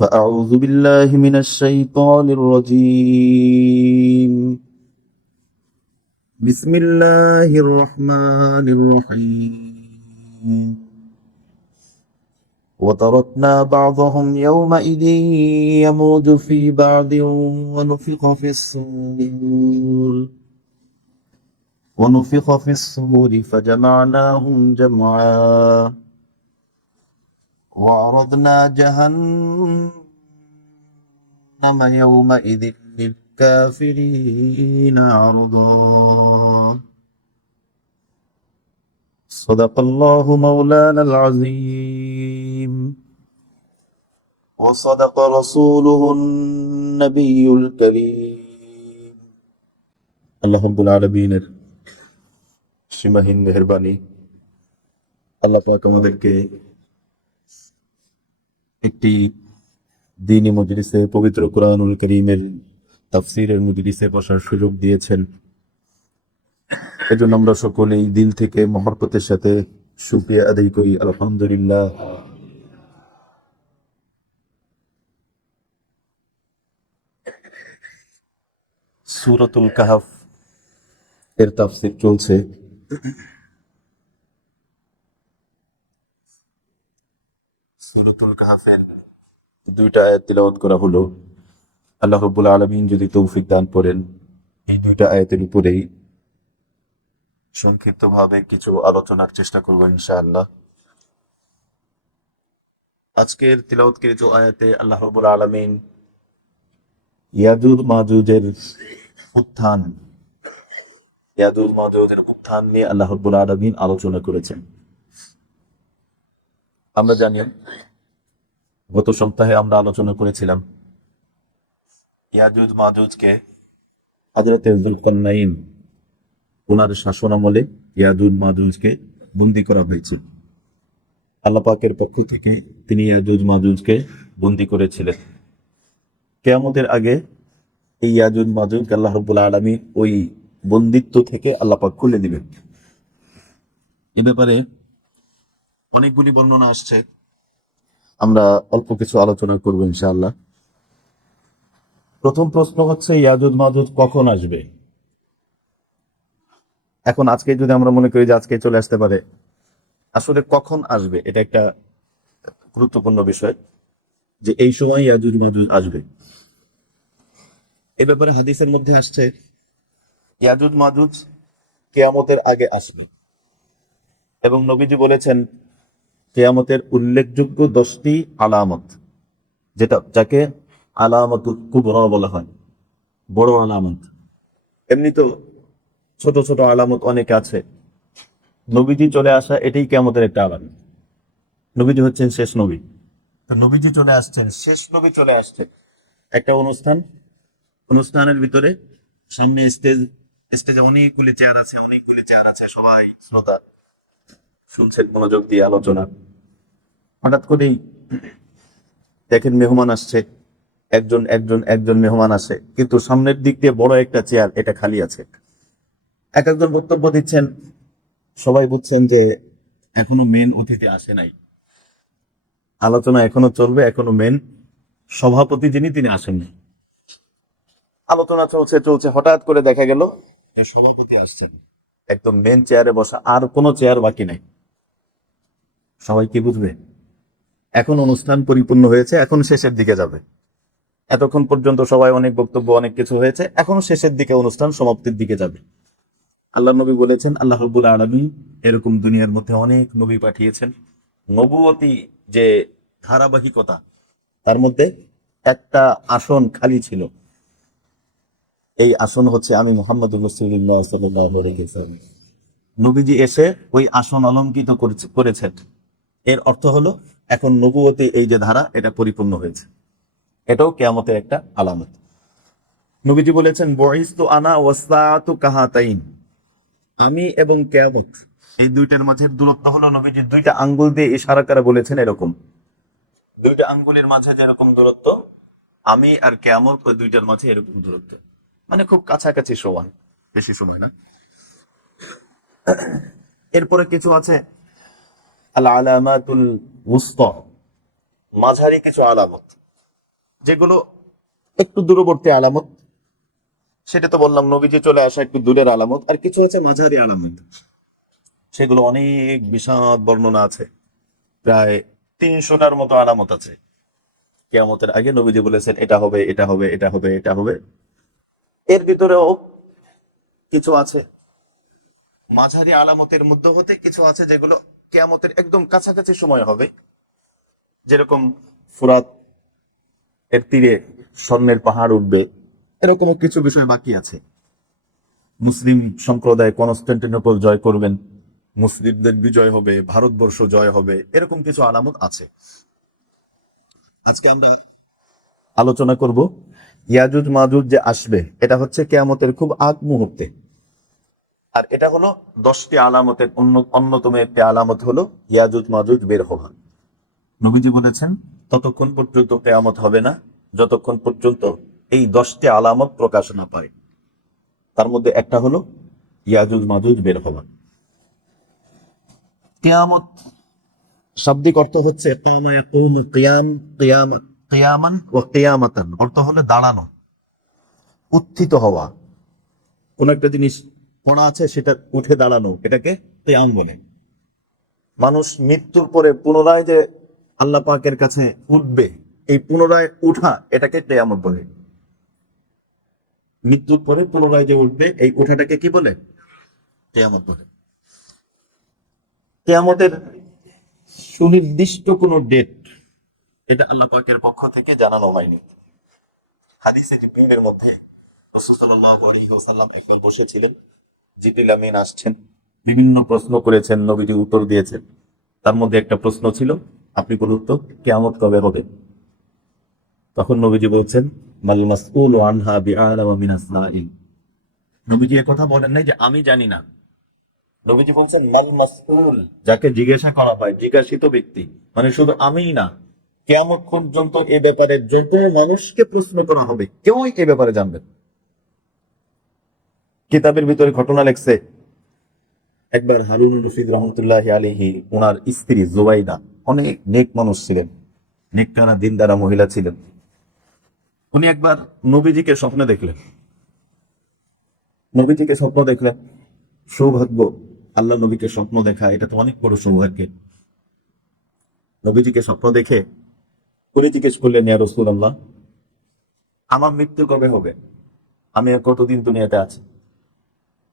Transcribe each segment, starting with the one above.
فأعوذ بالله من الشيطان الرجيم. بسم الله الرحمن الرحيم. وتركنا بعضهم يومئذ يموج في بعض ونفخ في الصور فجمعناهم جمعا وعرضنا جهنم يومئذ للكافرين عرضا. صدق الله مولانا العظيم وصدق رسوله النبي الكريم. আল্লাহ রাব্বুল আলামিনের সীমাহীন মেহেরবানি, আল্লাহ পাক আমাদেরকে একটি দ্বীনি মজলিসে পবিত্র কুরআনুল কারীমের তাফসীরের মজলিসে বসার সুযোগ দিয়েছেন। এজন্য আমরা সকলেই দিল থেকে মহব্বতের সাথে শুকরিয়া আদায় করি, আলহামদুলিল্লাহ। সূরাতুল কাহফ এর তাফসীর চলছে। সূরাতুল কাহফের দুইটা আয়াত তিলাওয়াত করা হলো। আল্লাহ রাব্বুল আলামিন যদি তৌফিক দান করেন, এই দুইটা আয়াতের উপরেই সংক্ষিপ্তভাবে কিছু আলোচনার চেষ্টা করব ইনশাআল্লাহ। আজকের তিলাওয়াতকৃত আয়াতে আল্লাহ রাব্বুল আলামিন ইয়াজুজ মাজুজের উত্থান নিয়ে আল্লাহ রাব্বুল আলামিন আলোচনা করেছেন। আমরা জানি, গত সপ্তাহে আমরা আলোচনা করেছিলাম ইয়াজুজ মাজুজকে হযরত যুলকারনাইন ওনার শাসন আমলে ইয়াজুজ মাজুজকে বন্দী করা হয়েছে। আল্লাহ পাকের পক্ষ থেকে তিনি ইয়াজুজ মাজুজকে বন্দী করেছিলেন। কিয়ামতের আগে এই ইয়াজুজ মাজুজকে আল্লাহ রাব্বুল আলামিন ওই বন্দিত্ব থেকে আল্লাহ পাক খুলে দিবেন। এ ব্যাপারে অনেকগুলি বর্ণনা আসছে, আমরা অল্প কিছু আলোচনা করব ইনশাআল্লাহ। প্রথম প্রশ্ন হচ্ছে, ইয়াজুজ মাজুজ কখন আসবে? এখন আজকে যদি আমরা মনে করি যে আজকে চলে আসতে পারে, আসলে কখন আসবে এটা একটা গুরুত্বপূর্ণ বিষয়, যে এই সময় ইয়াজুজ মাজুজ আসবে। এ ব্যাপারে হাদিসের মধ্যে আসছে ইয়াজুজ মাজুজ কিয়ামতের আগে আসবে, এবং নবীজি বলেছেন কিয়ামতের উল্লেখযোগ্য 10টি আলামত, যাকে আলামাতুল কুবরা বলা হয়, বড় আলামত। এমনি তো ছোট ছোট আলামত অনেক আছে, নবীজি চলে আসা এটাই কিয়ামতের একটা আলামত। নবীজি হচ্ছেন শেষ নবী, নবীজি চলে আসছেন, শেষ নবী চলে আসছে। একটা অনুষ্ঠানের ভিতরে সামনে স্টেজে অনেকগুলি চেয়ার আছে, সবাই শ্রোতা শুনছেন মনোযোগ দিয়ে আলোচনা। হঠাৎ করেই দেখেন মেহমান আসছে, একজন মেহমান আসে, কিন্তু সামনের দিক দিয়ে বড় একটা চেয়ার এটা খালি আছে। একজন বক্তব্য দিচ্ছেন, সবাই বুঝছেন যে এখনো মেন অতিথি আসে নাই, আলোচনা এখনো চলবে, এখনো মেন সভাপতি তিনি আসেননি। আলোচনা চলছে, হঠাৎ করে দেখা গেল সভাপতি আসছেন, একদম মেন চেয়ারে বসা, আর কোনো চেয়ার বাকি নাই। সবাই কি বুঝবে? এখন অনুষ্ঠান পরিপূর্ণ হয়েছে, এখন শেষের দিকে যাবে। এতক্ষণ পর্যন্ত সবাই অনেক বক্তব্য, অনেক কিছু হয়েছে, এখন শেষের দিকে অনুষ্ঠান সমাপ্তির দিকে যাবে। আল্লাহ নবী বলেছেন, আল্লাহ রাব্বুল আলামিন এরকম দুনিয়ার মধ্যে অনেক নবী পাঠিয়েছেন। নবুয়তি যে ধারাবাহিকতা, তার মধ্যে একটা আসন খালি ছিল। এই আসন হচ্ছে আমি মুহাম্মদুর রাসূলুল্লাহ সাল্লাল্লাহু আলাইহি ওয়াসাল্লাম। নবীজি এসে ওই আসন অলঙ্কৃত করেছেন। এর অর্থ হলো এখন নবুয়তি এই যে ধারা, এটা পরিপূর্ণ হয়েছে। এটাও কিয়ামতের একটা আলামত। নবীজি বলেছেন, বুইসতু আনা ওয়াসসাআতু কাহাতাইন, আমি এবং কিয়ামত এই দুইটার মাঝের দূরত্ব হলো, নবীজি দুইটা আঙ্গুল দিয়ে ইশারা করে বলেছেন এরকম, দুইটা আঙ্গুলের মাঝে যেরকম দূরত্ব, আমি আর কিয়ামত ওই দুইটার মাঝে এরকম দূরত্ব, মানে খুব কাছাকাছি সমান, বেশি সময় না। এরপরে কিছু আছে আল আলামাতুল উসতা, মাঝারি কিছু আলামত। যেগুলো একটু দূরবর্তী আলামত, সেটা তো বললাম নবীজি চলে আসা একটু দূরের আলামত। আর কিছু আছে মাঝারি আলামত, সেগুলো অনেক বিশদ বর্ণনা আছে, প্রায় 300টার মতো আলামত আছে। কিয়ামতের আগে নবীজি বলেছেন এটা হবে, এটা হবে, এটা হবে, এটা হবে। এর ভিতরেও কিছু আছে মাঝারি আলামতের মধ্যে হতে, কিছু আছে যেগুলো কিয়ামতের একদম কাছাকাছি সময় হবে। যেরকম ফুরাত এর তীরে স্বর্ণের পাহাড় উঠবে, এরকমও কিছু বিষয় বাকি আছে। মুসলিম সম্প্রদায় কনস্টান্টিনোপল জয় করবেন, মুসলিমদের বিজয় হবে, ভারতবর্ষ জয় হবে, এরকম কিছু আলামত আছে। আজকে আমরা আলোচনা করব ইয়াজুজ মাজুজ যে আসবে, এটা হচ্ছে কিয়ামতের খুব আগ মুহূর্তে। আর এটা হলো 10টি আলামতের অন্যতম একটি আলামত হলো ইয়াজুজ মাজুজ বের হওয়া। নবীজি বলেছেন ততক্ষণ পর্যন্ত কিয়ামত হবে না যতক্ষণ পর্যন্ত এই 10টি আলামত প্রকাশ না পায়। তার মধ্যে একটা হলো ইয়াজুজ মাজুজ বের হওয়া। কিয়ামত শাব্দিক অর্থ হচ্ছে কামা ইয়াকুমু কিয়াম, কিয়ামান ওয়া কিয়ামাতান, অর্থ হলো দাঁড়ানো, উত্থিত হওয়া। কোন একটা জিনিস পড়া আছে সেটা উঠে দাঁড়ানো, এটাকে কিয়াম বলে। মানুষ মৃত্যুর পরে পুনরায় যে আল্লাহ পাকের কাছে উঠবে, এই পুনরায় উঠা এটাকে কিয়ামত বলে। মৃত্যুর পরে পুনরায় যে উঠবে এই উঠাটাকে কি বলে? কিয়ামত বলে। কিয়ামতের সুনির্দিষ্ট কোন ডেট এটা আল্লাহ পাকের পক্ষ থেকে জানানো হয়নি। হাদিসে জিবরীলের মধ্যে রাসূল সাল্লাল্লাহু আলাইহি ওয়াসাল্লাম একবার বসেছিলেন, জিবরীল আমিন আসছেন, বিভিন্ন প্রশ্ন করেছেন, নবীজি উত্তর দিয়েছেন। তার মধ্যে একটা প্রশ্ন ছিল, আপনি বলুন তো কিয়ামত কবে হবে? তখন নবীজি বলছেন, মাল মাসউলু আনহা বিআলামা মিনাস সাইল। নবীজি কথা বলেন নাই যে আমি জানি না, নবীজি বলছেন মাল মাসউল, যাকে জিজ্ঞাসা করা হয়, জিজ্ঞাসিত ব্যক্তি, মানে শুধু আমিই না, কিয়ামত পর্যন্ত এ ব্যাপারে যত মানুষকে প্রশ্ন করা হবে কেউই এ ব্যাপারে জানবেন। কিতাবের ভিতরে ঘটনা লেখছে, একবার হারুন রশিদ রহমতুল্লাহ আলাইহি, ওনার স্ত্রী জুবাইদা অনেক নেক মানুষ ছিলেন, নেককারা দিনদারা মহিলা ছিলেন। উনি একবার নবীজিকে স্বপ্নে দেখলেন। নবীজিকে স্বপ্ন দেখলেন, সৌভাগ্য, আল্লাহ নবীকে স্বপ্ন দেখা এটা তো অনেক বড় সৌভাগ্যের। নবীজিকে স্বপ্ন দেখে উনি জিজ্ঞেস করলেন, ইয়া রাসূলুল্লাহ, আমার মৃত্যু কবে হবে? আমি আর কতদিন দুনিয়াতে আছি?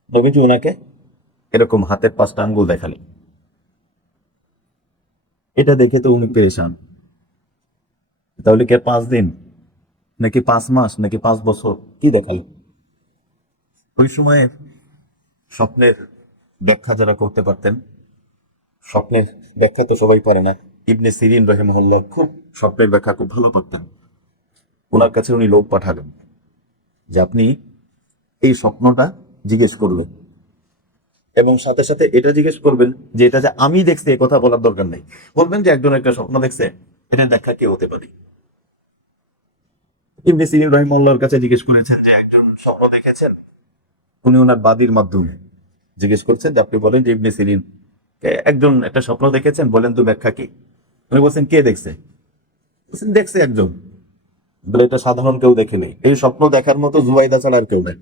নবীজি ওনাকে এরকম হাতের 5টা আঙ্গুল দেখালেন। এটা দেখে তো উনি পেরেশান, তাহলে কি আর 5 দিন, নাকি 5 মাস, নাকি 5 বছর, কি দেখালেন? ওই সময়ে স্বপ্নের ব্যাখ্যা যারা করতে পারতেন, স্বপ্নের ব্যাখ্যা তো সবাই পারে না, ইবনে সিরিন রাহিমাহুল্লাহ খুব স্বপ্নের ব্যাখ্যা খুব ভালো করতেন। ওনার কাছে উনি লোক পাঠালেন যে আপনি এই স্বপ্নটা জিজ্ঞেস করবেন, এবং সাথে সাথে এটা জিজ্ঞেস করবেন যে এটা যে আমি দেখছি এ কথা বলার দরকার নেই, বলবেন যে একজন একটা স্বপ্ন দেখছে, এটার ব্যাখ্যা কি হতে পারে। ইবনে সিরিন রাহিমাহুল্লাহর কাছে জিজ্ঞেস করেছেন যে একজন স্বপ্ন দেখেছেন, উনি ওনার বাদীর মাধ্যমে জিজ্ঞেস করছেন যে আপনি বলেন যে ইবনে সিরিন একজন একটা স্বপ্ন দেখেছেন, বলেন তো ব্যাখ্যা কি। উনি বলছেন কে দেখছে? বলছেন দেখছে একজন। বলে এটা সাধারণ কেউ দেখে নেই, এই স্বপ্ন দেখার মতো জুবাইদা ছাড়া আর কেউ নেই।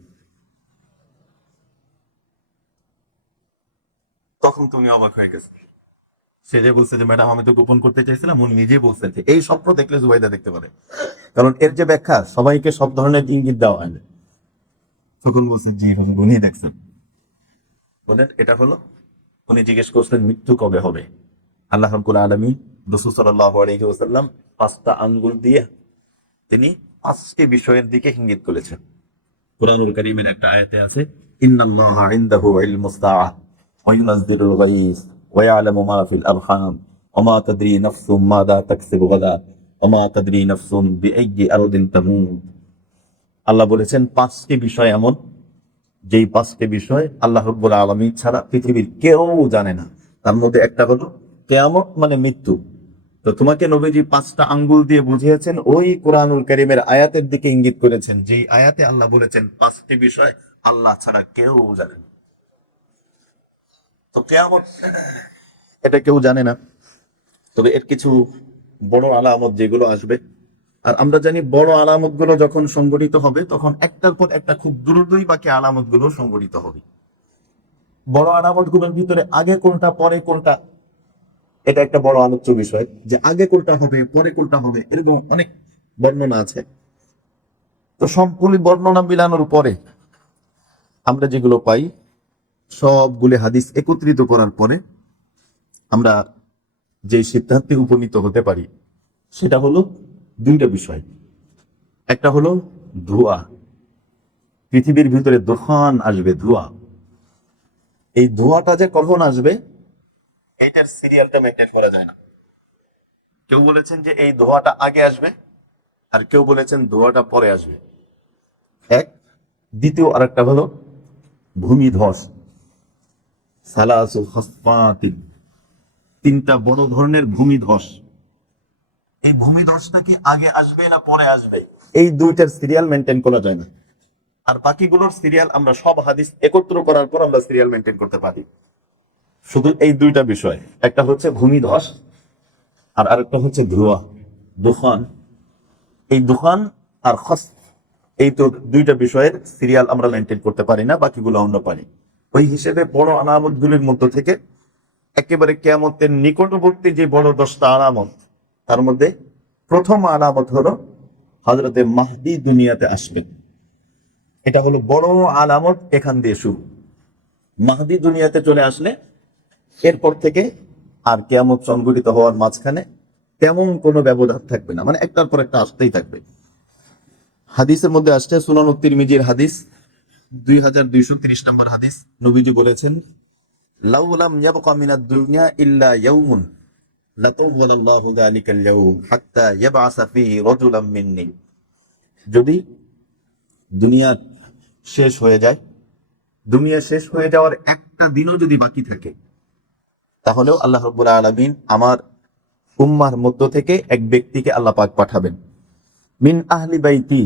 তখন তুমি অবাক হয়ে গেছে। সে যে বলছে যে ম্যাডাম আমি তো গোপন করতে চাইছিলাম, উনি নিজেই বলছেন যে এই স্বপ্ন দেখলে জুবাইদা দেখতে পারে, কারণ এর যে ব্যাখ্যা সবাইকে সব ধরনের ইঙ্গিত দেওয়া হয় না। তখন বলছেন জি হুজুর, উনি দেখছেন। বলেন এটা হলো, উনি জিজ্ঞেস করছেন মৃত্যু কবে হবে। আল্লাহ রাব্বুল আলামিন রাসূল সাল্লাল্লাহু আলাইহি ওয়াসাল্লাম 5টা আঙ্গুল দিয়ে তিনি 5টি বিষয়ের দিকে ইঙ্গিত করেছেন। কুরআনুল কারীমের একটা আয়াতে আছে, ইন্নাল্লাহা ইনদাহু ইলমুস সাআহ ওয়া ইউনাজ্জিলুল গায়স ওয়া ইয়ালামু মা ফিল আরহাম ওয়া মা তাদরি নাফসুম মাযা তাকসিবু গাদা ওয়া মা তাদরি নাফসুম বিআইয়ি আরদিন তামুত। আল্লাহ বলেছেন 5টি বিষয় এমন, যেই 5টি বিষয় আল্লাহ রাব্বুল আলামিন ছাড়া পৃথিবীর কেউ জানে না। তার মধ্যে একটা হলো কিয়ামত, মানে মৃত্যু। তো তোমাকে নবীজি 5টা আঙ্গুল দিয়ে বুঝিয়েছেন, ওই কোরআনুল কারীমের আয়াতের দিকে ইঙ্গিত করেছেন, যেই আয়াতে আল্লাহ বলেছেন 5টি বিষয় আল্লাহ ছাড়া কেউ জানে না। তো কিয়ামত এটা কেউ জানে না, তবে এর কিছু বড় আলামত যেগুলো আসবে, আর আমরা জানি বড় আলামত গুলো যখন সংগঠিত হবে তখন একটার পর একটা খুব দ্রুতই বাকি আলামত গুলো সংগঠিত হবে। বড় আলামত গুলোর ভিতরে আগে কোনটা পরে কোনটা, এটা একটা বড় আলোচ্য বিষয়, যে আগে কোনটা হবে পরে কোনটা হবে, এরকম অনেক বর্ণনা আছে। তো সম্পূর্ণ বর্ণনা মিলানোর পরে আমরা যেগুলো পাই, সবগুলো হাদিস একত্রিত করার পরে আমরা যে সিদ্ধান্তে উপনীত হতে পারি সেটা হলো দুইটা বিষয়। একটা হলো ধোঁয়া, পৃথিবীর ভিতরে দোকান আসবে, ধোঁয়া। এই ধোঁয়াটা যে কখন আসবে এইটার সিরিয়ালটা মেনটেন করা যায় না। কেউ বলেছেন যে এই ধোঁয়াটা আগে আসবে, আর কেউ বলেছেন ধোঁয়াটা পরে আসবে। এক, দ্বিতীয় আরেকটা হলো ভূমিধস, সালাসু হাসফাতিন, তিনটা বড় ধরনের ভূমিধস। এই ভূমিধসটা কি আগে আসবে না পরে আসবে, এই দুইটার সিরিয়াল মেনটেন করা যায় না। আর বাকিগুলোর সিরিয়াল আমরা সব হাদিস একত্র করার পর আমরা সিরিয়াল মেনটেন করতে পারি। শুধু এই দুইটা বিষয়, একটা হচ্ছে ভূমিধস আর আরেকটা হচ্ছে ধোঁয়া, দুখান। এই দুখান আর খস, এই তো দুইটা বিষয়ের সিরিয়াল আমরা মেনটেন করতে পারি না, বাকিগুলো আমরা পারি। ওই হিসেবে বড় আলামত গুলির মধ্য থেকে একেবারে কিয়ামতের নিকটবর্তী যে বড় 10টা আলামত, তার মধ্যে প্রথম আলামত হলো হযরতে মাহদী দুনিয়াতে আসবেন। এটা হলো বড় আলামত, এখান দিয়ে শুরু। মাহদী দুনিয়াতে চলে আসলে এরপর থেকে আর কিয়ামত সংঘটিত হওয়ার মাঝখানে তেমন কোনো ব্যবধান থাকবে না, মানে একটার পর একটা আসতেই থাকবে। হাদিসের মধ্যে আসছে, সুনান তিরমিজির হাদিস 2230 নম্বর হাদিস, নবীজি বলেছেন, লাউলাম ইয়াবকা মিনাদ দুনিয়া ইল্লা ইয়াউমুন লাতাওয়ালাল্লাহু যালিকাল ইয়াউম হাত্তা ইয়াবআসা ফীহি রাজুলাম মিন্নি। যদি দুনিয়া শেষ হয়ে যায়, দুনিয়া শেষ হয়ে যাওয়ার একটা দিনও যদি বাকি থাকে, তাহলেও আল্লাহ রাব্বুল আলামিন আমার উম্মার মধ্য থেকে এক ব্যক্তিকে আল্লাহ পাক পাঠাবেন, মিন আহলি বাইতি,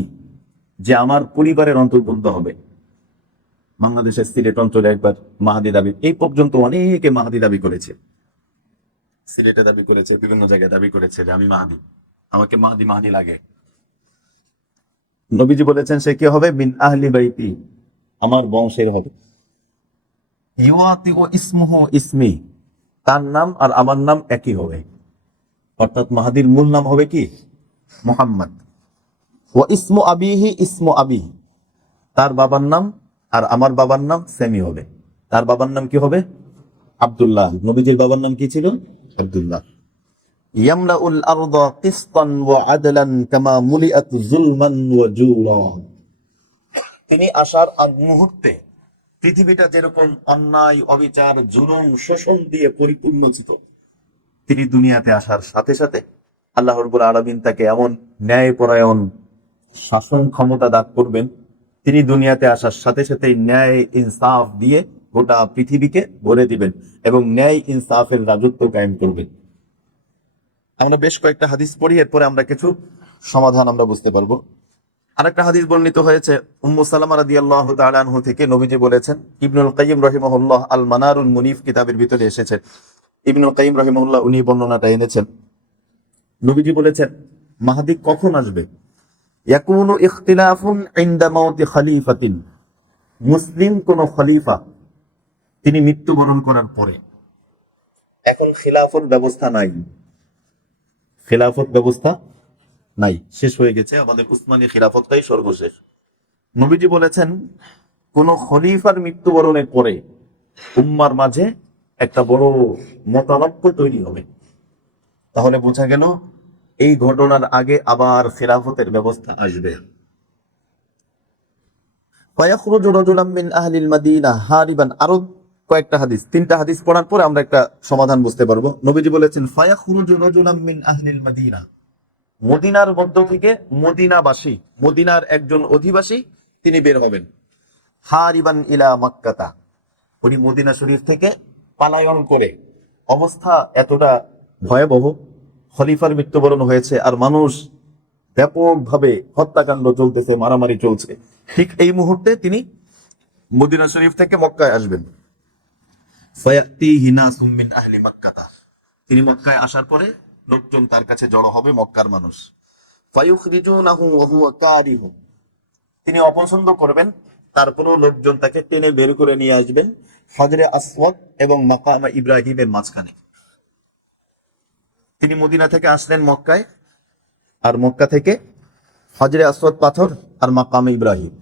যে আমার পরিবারের অন্তর্ভুক্ত হবে। বাংলাদেশের সিলেট অঞ্চলে একবার মাহাদি দাবি, এই পর্যন্ত অনেকে মাহাদি দাবি করেছে, সিলেটে দাবি করেছে, বিভিন্ন জায়গায় দাবি করেছে যে আমি মাহাদি, আমাকে মাহাদি মাহাদি লাগে। নবীজি বলেছেন সে কি হবে, মিন আহলি বাইতি, আমার বংশের হবে। ইউয়াতি ও ইসমুহু ইসমি, তার নাম আর আমার নাম একই হবে, অর্থাৎ মাহাদির মূল নাম হবে কি, মুহাম্মদ। ও ইসমু আবিহি ইসমু আবি, তার বাবার নাম আর আমার বাবার নাম সেমি হবে। তার বাবার নাম কি হবে, আব্দুল্লাহ। নবীজির বাবার নাম কি ছিল, আব্দুল্লাহ। ইয়ামলাউল আরদা কিসতান ওয়া আদলান কামা মুলিআত যুলমান ওয়া জুরা, তিনি আসার আগ মুহূর্তে পৃথিবীটা যেরকম অন্যায় অবিচার জুলুম শোষণ দিয়ে পরিপূর্ণ ছিল, তিনি দুনিয়াতে আসার সাথে সাথে আল্লাহ রাব্বুল আলামিন তাকে এমন ন্যায়পরায়ণ শাসন ক্ষমতা দান করবেন, তিনি দুনিয়াতে আসার সাথে সাথে ন্যায় ইনসাফ দিয়ে গোটা পৃথিবীকে ভরে দিবেন এবং ন্যায় ইনসাফের রাজত্ব কায়েম করবেন। আমরা বেশ কয়েকটা হাদিস পড়ি, এরপরে আমরা কিছু সমাধান আমরা বুঝতে পারবো। আরেকটা হাদিস বর্ণিত হয়েছে উম্মু সালামা রাদিয়াল্লাহু তাআলা আনহু থেকে, নবীজি বলেছেন, ইবনুল কাইয়িম রাহিমাহুল্লাহ আল মানারুল মুনিফ কিতাবের ভিতরে এসেছে, ইবনুল কাইয়িম রাহিমাহুল্লাহ উনি বর্ণনাটা এনেছেন। নবীজি বলেছেন, মাহদী কখন আসবে, ইয়াকুনু ইখতিলাফুন ইনদা মাউতি খলিফাতিন, মুসলিম কোন খলিফা তিনি মৃত্যুবরণ করার পরে। এখন খিলাফত ব্যবস্থা নাই, খিলাফত ব্যবস্থা নাই, শেষ হয়ে গেছে, আমাদের উসমানী খিলাফতটাই সর্বশেষ। নবীজি বলেছেন, কোন খলিফার মৃত্যুবরণের পরে উম্মার মাঝে একটা বড় মতানৈক্য তৈরি হবে। তাহলে বোঝা গেল এই ঘটনার আগে আবার খিলাফতের ব্যবস্থা আসবে। ফায়াখরুজু রাজুলাম মিন আহলিল মাদিনা হারিবান, আরো কয়েকটা হাদিস, 3টা হাদিস পড়ার পর আমরা একটা সমাধান বুঝতে পারবো। নবীজি বলেছেন, ফায়াখরুজু রাজুলাম মিন আহলিল মাদিনা, মদিনার মধ্য থেকে মদিনাবাসী, মদিনার একজন অধিবাসী তিনি বের হবেন, হারিবান ইলা মক্কাতা, উনি মদিনা শরীফ থেকে পালায়ন করে, অবস্থা এতটা ভয়াবহ, খলিফার মৃত্যুবরণ হয়েছে আর মানুষ ব্যাপকভাবে হত্যাকাণ্ড চলতেছে, মারামারি চলছে, ঠিক এই মুহূর্তে তিনি মদিনা শরীফ থেকে মক্কায় আসবেন। ফায়াতিহি নাসুম মিন আহলি মক্কাতা, তিনি মক্কায় আসার পরে লোকজন তার কাছে জড়ো হবে, মক্কার মানুষ। ফায়ুখরিজুনাহু ওয়া হুয়া কারিহু, তিনি অপছন্দ করবেন, তারপরেও লোকজন তাকে টেনে বের করে নিয়ে আসবেন হজরে আসওয়াদ এবং মাকামে ইব্রাহিমের মাঝখানে। তিনি মদিনা থেকে আসলেন মক্কায়, আর মক্কা থেকে হজরে আসওয়াদ পাথর আর মাকামে ইব্রাহিম,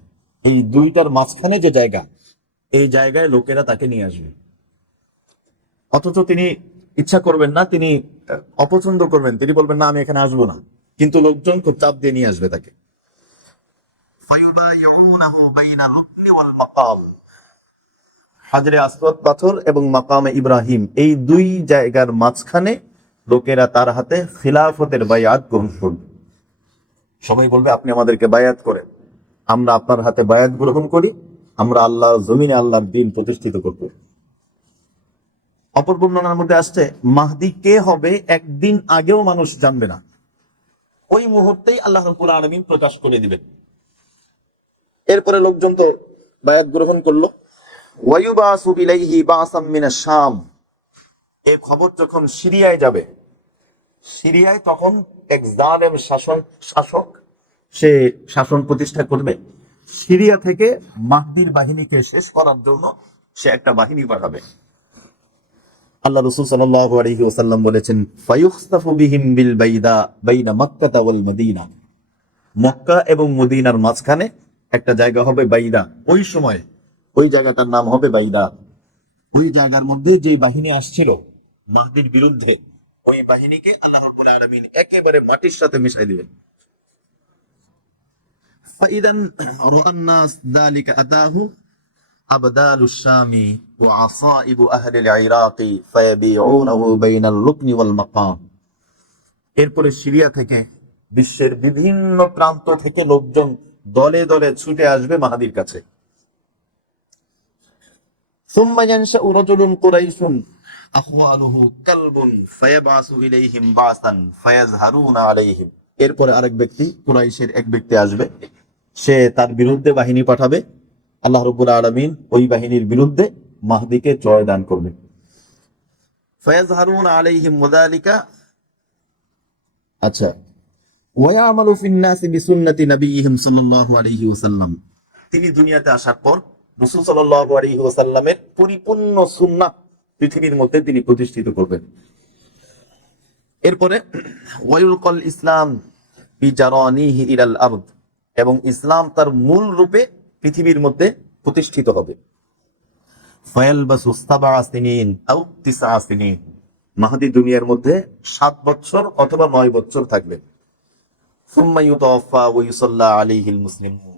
এই দুইটার মাঝখানে যে জায়গা, এই জায়গায় লোকেরা তাকে নিয়ে আসবে। অথচ তিনি ইচ্ছা করবেন না, তিনি অপছন্দ করবেন, তিনি বলবেন না আমি এখানে আসবো না, কিন্তু লোকজন খুব চাপ দিয়ে নিয়ে আসবে তাকে। ফায়ুবাইউনাহু বাইনা রুকনি ওয়াল মাকাম, হাজরে আসওয়াদ পাথর এবং মাকামে ইব্রাহিম, এই দুই জায়গার মাঝখানে লোকেরা তার হাতে খিলাফতের বায়াত গ্রহণ করবে। সবাই বলবে আপনি আমাদেরকে বায়াত করেন, আমরা আপনার হাতে বায়াত গ্রহণ করি, আমরা আল্লাহর জমিনে আল্লাহর দ্বীন প্রতিষ্ঠিত করব। অপর বর্ণনার মধ্যে আসছে মাহদি কে হবে একদিন আগেও মানুষ জানবে না, ওই মুহূর্তেই আল্লাহ রাব্বুল আলামিন প্রকাশ করে দিবেন। এরপরে লোকজন তো বায়াত গ্রহণ করলো। ওয়ায়ুবাসু ইলাইহি বাসাম মিনাশ শাম, এই খবর যখন সিরিয়ায় যাবে, সিরিয়ায় তখন এক জালেম শাসক সে শাসন প্রতিষ্ঠা করবে। সিরিয়া থেকে মাহদির বাহিনীকে শেষ করার জন্য সে একটা বাহিনী পাঠাবে। আল্লাহ রাসূল সাল্লাল্লাহু আলাইহি ওয়াসাল্লাম বলেছেন ফায়ুখসাফু বিহিম বিল বাইদা বাইনা মক্কা ওয়াল মদিনা, মক্কা এবং মদিনার মাঝখানে একটা জায়গা হবে বাইদা, ওই সময় ওই জায়গাটার নাম হবে বাইদা। ওই জায়গার মধ্যে যে বাহিনী আসছিল মাহদির বিরুদ্ধে, ওই বাহিনীকে আল্লাহ রাব্বুল আলামিন একেবারে মাটির সাথে মিশিয়ে দিবেন। ফাইদান রাআন নাস যালিকা আতাহু আবদালুশ শামি ওয়া আসাইবু আহলিল ইরাকি ফায়াবিউনাহু বাইনাল রুকনি ওয়াল মাকাম। এরপরে সিরিয়া থেকে বিশ্বের বিভিন্ন প্রান্ত থেকে লোকজন দলে দলে ছুটে আসবে মাহদির কাছে। সুম্মা ইয়ানশাউ রাজুলুন কুরাইশুন আখওয়ালুহু কালবুন ফায়াবাসু ইলাইহিম বাসান ফায়াজহারুনা আলাইহিম। এরপরে আরেক ব্যক্তি, কুরাইশের এক ব্যক্তি আসবে, সে তার বিরুদ্ধে বাহিনী পাঠাবে। আল্লাহ রাব্বুল আলামিন ওই বাহিনীর বিরুদ্ধে মাহদিকে জয় দান করবে। ফায়াজহারুনা আলাইহিম ওয়াযালিকা, আচ্ছা, ওয়ায়ামালু ফিন নাসি বিসুন্নতি নবিয়িহিম সাল্লাল্লাহু আলাইহি ওয়াসাল্লাম, তিনি দুনিয়াতে আসার পর রাসূল সাল্লাল্লাহু আলাইহি ওয়াসাল্লামের পরিপূর্ণ সুন্নাহ পৃথিবীর মধ্যে তিনি প্রতিষ্ঠিত করবেন। এরপরে ওয়ায়ুলকাল ইসলাম বিজারানিহি ইলাল আরদ, এবং ইসলাম তার মূল রূপে পৃথিবীর মধ্যে প্রতিষ্ঠিত হবে। ফায়ালবাসু সাবআ সিনিন আও তিসআ সিনিন, মাহদি দুনিয়ার মধ্যে 7 বছর অথবা 9 বছর থাকবে। সুম্মা ইউতাওয়াফা ওয়া ইউসাল্লা আলাইহিল মুসলিমুন,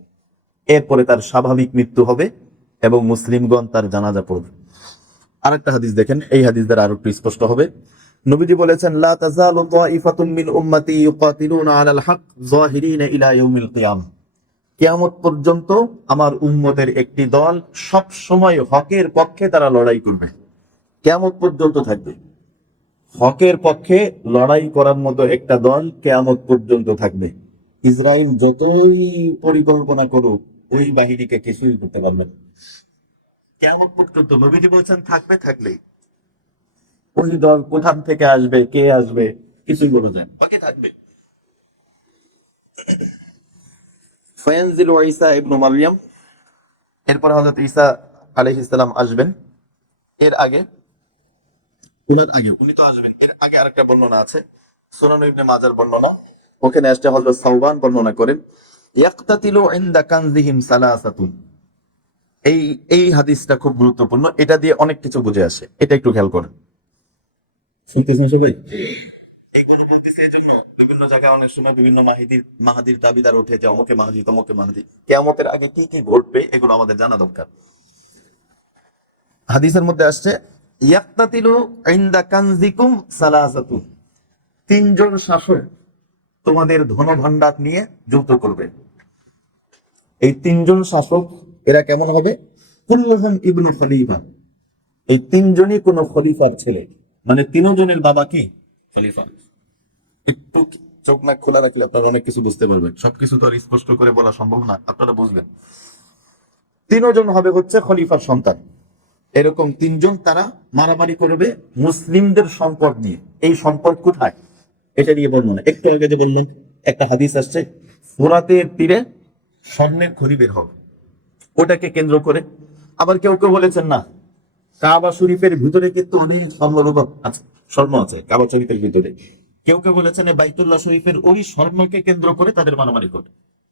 এরপরে তার স্বাভাবিক মৃত্যু হবে এবং মুসলিমগণ তার জানাজা পড়বে। আরেকটা হাদিস দেখেন, এই হাদিস দ্বারা আরো একটু স্পষ্ট হবে। নবীজি বলেছেন লা তাযালু তাইফাতুম মিন উম্মতি ইউকাতিলুনা আলাল হক যাহিরিনা ইলা ইয়াউমিল কিয়ামাহ, কিয়ামত পর্যন্ত আমার উম্মতের একটি দল সব সময় হকের পক্ষে তারা লড়াই করবে, কিয়ামত পর্যন্ত থাকবে। হকের পক্ষে লড়াই করার মতো একটা দল কিয়ামত পর্যন্ত থাকবে। ইসরায়েল যতই পরিকল্পনা করুক, ওই বাহিনীকে কিছুই করতে পারবে না কিয়ামত পর্যন্ত। নবীজি বলছেন থাকবে, থাকলে ওই দল কোথান থেকে আসবে, কে আসবে, কিছুই বলা যায়, বাকি থাকবে। ফায়ানজিলু ঈসা ইবনে মারইয়াম, এরপর হযরত ঈসা আলাইহিস সালাম আসবেন। এর আগে উনি তো আসবেন, এর আগে আরেকটা বর্ণনা আছে, সুনান ইবনে মাজার বর্ণনা, ওখানে আসছে হযরত সাওবান বর্ণনা করেন ইয়াকতাতিলু ইনদা কানজিহিম সালাসাতুন। এই হাদিসটা খুব গুরুত্বপূর্ণ, এটা দিয়ে অনেক কিছু বুঝে আসে, এটা একটু খেয়াল করেন। শুনতেছেন সবাই? এইগুলো বলতেছে এজন্য বিভিন্ন জায়গায় অনেক সময় বিভিন্ন মাহাদির দাবিদার ওঠে যে অমুকে মাহাদি তমুকে মাহাদি, কিয়ামতের আগে কি কি ঘটবে এগুলো আমাদের জানা দরকার। হাদিসের মধ্যে আসছে ইয়াকতাতিলু ইনদা কানজিকুম সালাসাতুন, 3 জন শাসক তোমাদের ধন ভাণ্ডার নিয়ে যুদ্ধ করবে। এই 3 জন শাসক এরা কেমন হবে? কুল্লুহুম ইবনু খলিফা, এই 3 জনই কোন খলিফার ছেলে, মানে 3 জনের বাবা কি খলিফা। একটু চোখ নাক খোলা রাখলে আপনারা অনেক কিছু বুঝতে পারবেন, সবকিছু তো আর স্পষ্ট করে বলা সম্ভব না, আপনারা বুঝবেন। 3 জন হবে হচ্ছে খলিফার সন্তান। এরকম 3 জন তারা মারামারি করবে মুসলিমদের সম্পদ নিয়ে। এই সম্পদ কোথায়, এটা নিয়ে বলবো না, একটু আগে যে বললেন একটা হাদিস আসছে ফোরাতের তীরে স্বর্ণের খড়ি বের হবে, ওটাকে কেন্দ্র করে। আবার কেউ কেউ বলেছেন না, কাবা শরীফের ভিতরে কিন্তু অনেক স্বর্ণরূপ আছে, স্বর্ণ আছে কাবা শরীফের ভিতরে। কেউ কেউ বলেছেন এই বাইতুল্লাহ শরীফের ওই স্বর্ণকে কেন্দ্র করে তাদের মারামারি করে।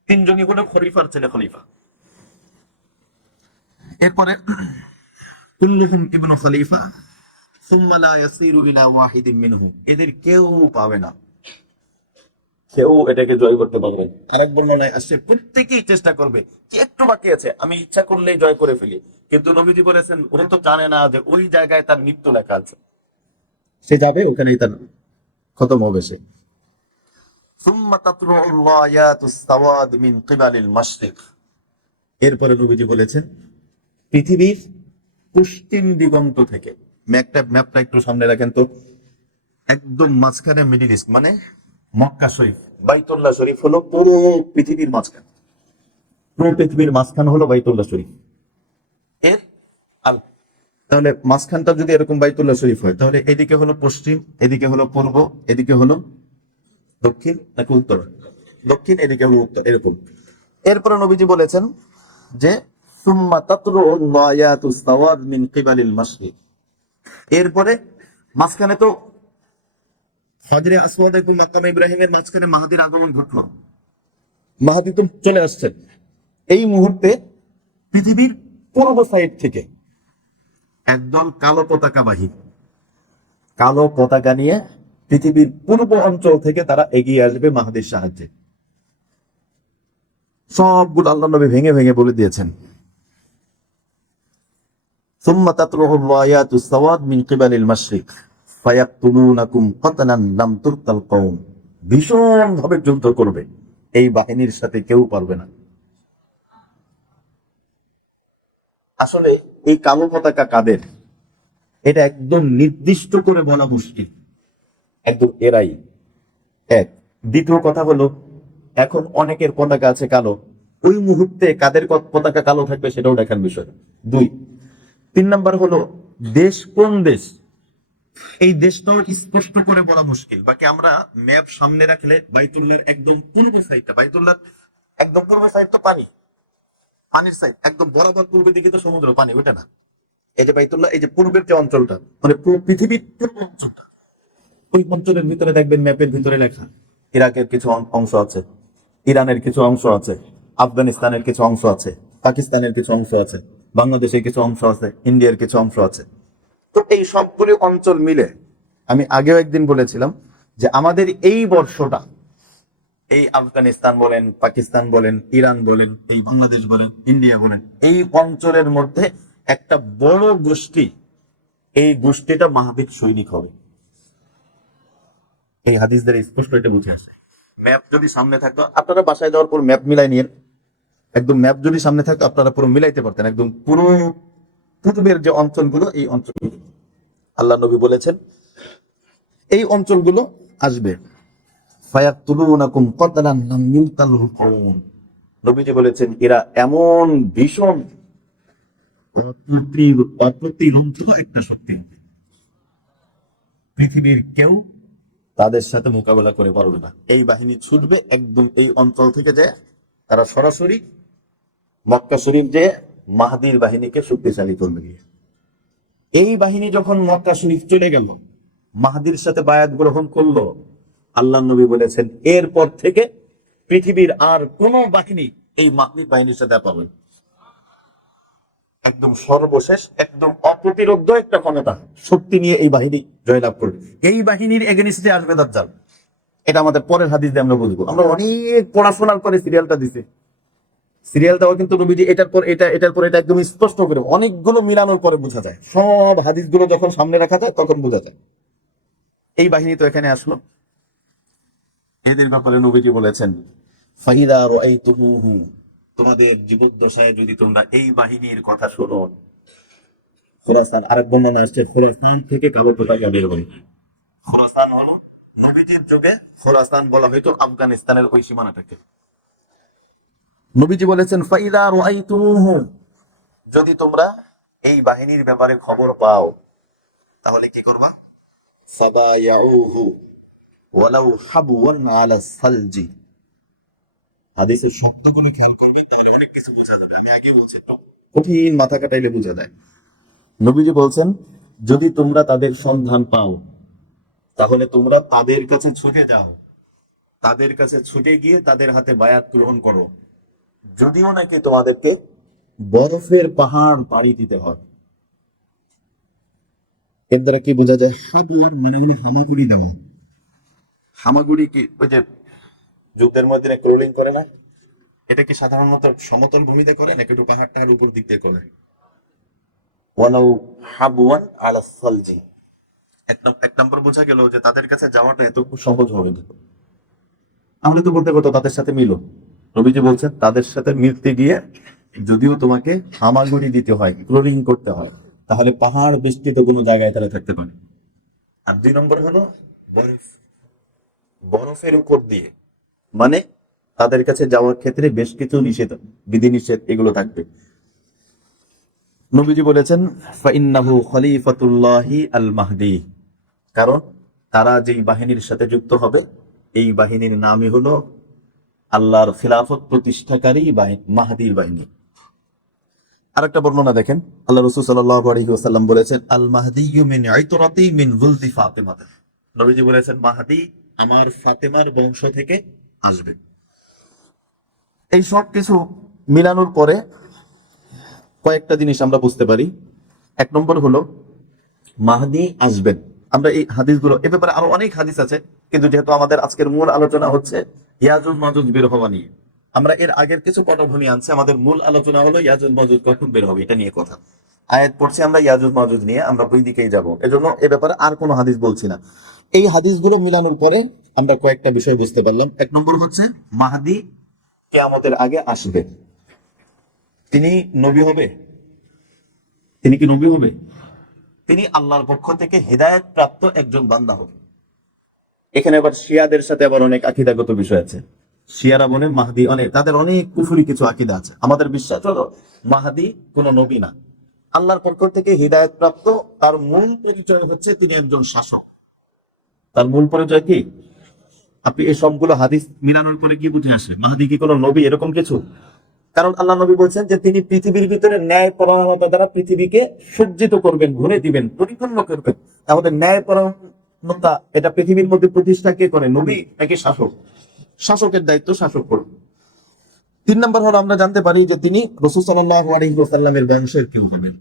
তিনজনই হলো খলিফার ছেলে খলিফা। এরপরে কুল্লুহুম ইবনু খলিফা সুম্মা লা ইয়াসিরু ইলা ওয়াহিদিন মিনহুম, এদের কেউ পাবে না, কেউ এটাকে জয় করতে পারবে না। আরেক বর্ণনায় আসছে প্রত্যেকেই চেষ্টা করবে যে একটু বাকি আছে, আমি ইচ্ছা করলেই জয় করে ফেলি। কিন্তু নবীজি বলেছেন ওরা তো জানে না যে ওই জায়গায় তার মৃত্যু লেখা আছে, সে যাবে ওখানেই তার খতম হবে সে। সুম্মা তাতলুউল রায়াতুস সাওয়াদ মিন কিবালিল মাশরিক, এরপরে নবীজি বলেছেন পৃথিবীর পশ্চিম দিগন্ত থেকে, ম্যাপটা একটু সামনে রাখেন তো, একদম মাঝখানে মিডিল ইস্ট মানে মক্কা শরীফ, বাইতুল্লাহ শরীফ হলো পুরো পৃথিবীর মাঝখান, পুরো পৃথিবীর মাঝখান হলো বাইতুল্লাহ শরীফ এর আল। তাহলে মাঝখানটা যদি এরকম বাইতুল্লাহ শরীফ হয়, তাহলে এদিকে হলো পশ্চিম, এদিকে হলো পূর্ব, এদিকে হলো দক্ষিণ নাকি উত্তর, দক্ষিণ, এদিকে হলো উত্তর, এরকম। এরপরে নবীজি বলেছেন যে সুম্মা তাতলুউল রায়াতুস সাওয়াদ মিন কিবালিল মাশরিক, এরপরে মাঝখানে তো হজরে আসওয়াদ এবং মাকাম ইব্রাহিমের মাঝখানে মাহাদির আগমন ঘটল, মাহাদি তো চলে আসছেন। এই মুহূর্তে পৃথিবীর পূর্ব সাইড থেকে একদল কালো পতাকাবাহী, কালো পতাকা নিয়ে পৃথিবীর পূর্ব অঞ্চল থেকে তারা এগিয়ে আসবে মাহাদির সাহায্যে। সবগুলো আল্লাহ নবী ভেঙে ভেঙে বলে দিয়েছেন। সুম্মা তাতলুউর রায়াতুস সাওয়াদ মিন কিবালিল মাশরিক ফায়াকতুলুনাকুম কাতলান লাম তুরতাল কওম, ভীষণ ভাবে যুদ্ধ করবে, এই বাহিনীর সাথে কেউ পারবে না। আসলে এই কালো পতাকা কাদের, এটা একদম নির্দিষ্ট করে বলা মুশকিল, একদম এরাই। এক, দ্বিতীয় কথা হলো এখন অনেকের পতাকা আছে কালো, ওই মুহূর্তে কাদের পতাকা কালো থাকবে সেটাও দেখার বিষয়। দুই, তিন নাম্বার হলো দেশ কোন দেশ, এই দেশটাও স্পষ্ট করে বলা মুশকিল। বাকি আমরা ম্যাপ সামনে রাখলে বাইতুল্লাহর একদম পূর্ব সাইডটা, বাইতুল্লাহর একদম পূর্ব সাইড তো পানি, পানির সাইড একদম বরাবর পূর্বের দিকে তো সমুদ্র, পানি ওঠে না। এই যে বাইতুল্লাহ, এই যে পূর্বের যে অঞ্চলটা মানে পৃথিবীর পূর্ব অঞ্চলটা, ওই অঞ্চলের ভিতরে দেখবেন ম্যাপের ভিতরে লেখা ইরাকের কিছু অংশ আছে, ইরানের কিছু অংশ আছে, আফগানিস্তানের কিছু অংশ আছে, পাকিস্তানের কিছু অংশ আছে, বাংলাদেশের কিছু অংশ আছে, ইন্ডিয়ার কিছু অংশ আছে। তো এই সবগুলি অঞ্চল মিলে আমি আগেও একদিন বলেছিলাম যে আমাদের এই বর্ষটা, এই আফগানিস্তান বলেন, পাকিস্তান বলেন, ইরান বলেন, এই বাংলাদেশ বলেন, ইন্ডিয়া বলেন, এই অঞ্চলের মধ্যে একটা বড় গোষ্ঠী, এই গোষ্ঠীটা মাহদির সৈনিক হবে। এই হাদিস দ্বারা স্পষ্ট এটা বুঝে আসে। ম্যাপ যদি সামনে থাকতো, আপনারা বাসায় যাওয়ার পর ম্যাপ মিলাই নিয়েন, একদম ম্যাপ যদি সামনে থাকতো আপনারা পুরো মিলাইতে পারতেন, একদম পুরো পূর্বের যে অঞ্চলগুলো, এই অঞ্চলগুলো আল্লাহ নবী বলেছেন এই অঞ্চলগুলো আসবে। ফায়াকতুলুনাকুম কাতলান লাম ইউতালহু কওম, নবীজি বলেছেন এরা এমন ভীষণ প্রতিরোধ একটা শক্তি, পৃথিবীর কেউ তাদের সাথে মোকাবেলা করে পারবে না। এই বাহিনী ছুটবে একদম এই অঞ্চল থেকে, যে তারা সরাসরি মক্কা শরীফ যে মাহদির বাহিনীকে শক্তিশালী করবে। এই বাহিনী যখন মক্কা শরীফ চলে গেল, মাহদির সাথে বায়াত গ্রহণ করলো, আল্লাহ নবী বলেছেন এরপর থেকে পৃথিবীর আর কোন বাহিনী এই মাহদির বাহিনীর সাথে পাবে, একদম সর্বশেষ একদম অপ্রতিরোধ্য একটা ক্ষমতা শক্তি নিয়ে এই বাহিনী জয়লাভ করবে। এই বাহিনীর এগেনিস্টে আসবে দাজ্জাল। এটা আমাদের পরের হাদিস দিয়ে আমরা বুঝবো। আমরা অনেক পড়াশোনার পরে সিরিয়ালটা দিছি, সিরিয়ালটাও কিন্তু নবীজি এটার পর এটা, এটার পর এটা একদম স্পষ্ট করে অনেকগুলো মিলানোর পরে বোঝা যায়, সব হাদিসগুলো যখন সামনে রাখা যায় তখন বোঝা যায়। এই বাহিনী তো এখানে আসলো, এদের ব্যাপারে নবীজি বলেছেন ফাইদা রাআইতুমুহু, তোমাদের জীবদ্দশায় যদি তোমরা এই বাহিনীর কথা শোনো, খোরাসান, আরেক বর্ণনা আসছে খোরাসান থেকে কালো পতাকা বের হবে। খোরাসান হলো নবীজির যুগে খোরাসান বলা হয়তো আফগানিস্তানের ওই সীমানাটাকে। নবীজি বলেছেন ফাইদা রাআইতুমুহু, যদি তোমরা এই বাহিনীর ব্যাপারে খবর পাও তাহলে কি করবা? ফাবায়াউহু ওয়ালাউ হাবওয়ান আলা সালজি, হাদিসের শব্দগুলো খেয়াল করবে, তাহলে অনেক কিছু বোঝা যাবে। আমি আগে বলছি, একটু কঠিন মাথা কাটাইলে বোঝা যায়। নবীজি বলছেন, যদি তোমরা তাদের সন্ধান পাও, তাহলে তোমরা তাদের কাছে ছুটে যাও, তাদের কাছে ছুটে গিয়ে তাদের হাতে বায়াত গ্রহণ করো, যদিও নাকি তোমাদেরকে বরফের পাহাড় পাড়ি দিতে হয়। এর দ্বারা কি বোঝা যায়? হাবুয়ার মানে হলো হামাগুড়ি দেওয়া। হামাগুড়ি কি ওই যে যুদ্ধের মধ্যে ক্রোলিং করে না, এটা কি সাধারণত সমতল ভূমিতে করে নাকি একটু পাহাড়টার উপর দিক দিয়ে করে? ওয়ালাউ হাবওয়ান আলা সালজি। এক নম্বর বোঝা গেল যে তাদের কাছে যাওয়াটা এত সহজ হবে না। আমরা তো বলতে পারতো তাদের সাথে মিলো। নবীজি বলছেন তাদের সাথে মিলতে গিয়ে যদিও তোমাকে হামাগুড়ি দিতে হয়, ক্রোলিং করতে হয়, তাহলে পাহাড় বেষ্টিত কোনো জায়গায় তারা থাকতে পারে। আর দুই নম্বর হলো বরফ, বরফের উপর দিয়ে, মানে তাদের কাছে যাওয়ার ক্ষেত্রে বেশ কিছু নিষেধ, বিধিনিষেধ এগুলো থাকবে। নবীজি বলেছেন ফাইন্নাহু খলিফাতুল্লাহি আল মাহদি, কারণ তারা যেই বাহিনীর সাথে যুক্ত হবে এই বাহিনীর নামই হলো আল্লাহর খিলাফত প্রতিষ্ঠাকারী বাহিনী, মাহদির বাহিনী। আরেকটা বর্ণনা দেখেন, আল্লাহ রাসূল সাল্লাল্লাহু আলাইহি ওয়াসাল্লাম বলেছেন আল মাহদিয়্যু মিন ইতরাতি মিন ওয়ালদি ফাতিমা। নবীজি বলেছেন মাহদি আমার ফাতেমার বংশ থেকে আসবে। এই সব কিছু মিলানোর পরে কয়েকটা জিনিস আমরা বুঝতে পারি। এক নম্বর হলো মাহদি আসবেন। আমরা এই হাদিসগুলো, এ ব্যাপারে আরো অনেক হাদিস আছে, কিন্তু যেহেতু আমাদের আজকের মূল আলোচনা হচ্ছে ইয়াজুজ মাজুজ বের হওয়া নিয়ে, আমরা এর আগের কিছু পটভূমি আনছি। আমাদের মূল আলোচনা হলো ইয়াজুজ মাজুজ কখন বের হবে এটা নিয়ে কথা। আয়াত পড়ছি আমরা ইয়াজুজ মাজুজ নিয়ে, আমরা ওই দিকেই যাবো, এজন্য এ ব্যাপারে আর কোনো হাদিস বলছি না। এই হাদিসগুলো মিলানোর পরে আমরা কয়েকটা বিষয় বুঝতে পারলাম। এক নম্বর হচ্ছে মাহদি কিয়ামতের আগে আসবে। তিনি নবী হবে? তিনি কি নবী হবে? তিনি আল্লাহর পক্ষ থেকে হেদায়েত প্রাপ্ত একজন বান্দা হবে। এখানে আবার শিয়াদের সাথে আবার অনেক আকীদাগত বিষয় আছে। শিয়ারা বলে মাহদি অনেক, তাদের অনেক কুফরি কিছু আকীদা আছে। আমাদের বিশ্বাস হলো মাহদি কোন নবী না, আল্লাহর পক্ষ থেকে হেদায়েত প্রাপ্ত। তার মূল পরিচয় হচ্ছে তিনি একজন শাসক। তার মূল পরিচয় কি? আপনি এই সবগুলো হাদিস মিলানোর পরে কি বুঝে আসে মাহদি কি কোনো নবী এরকম কিছু? কারণ আল্লাহ নবী বলছেন যে তিনি পৃথিবীর ভিতরে ন্যায় পরায়ণতা দ্বারা পৃথিবীকে সজ্জিত করবেন, ঘুরে দিবেন, পরিপূর্ণ করবেন। আমাদের ন্যায় পরায়ণতা এটা পৃথিবীর মধ্যে প্রতিষ্ঠা কে করে? নবী নাকি শাসক? শাসকের দায়িত্ব শাসক করবে। তিন নম্বর হলো আমরা জানতে পারি যে তিনি রাসূল সাল্লাল্লাহু আলাইহি ওয়াসাল্লামের বংশের কেউ হবেন।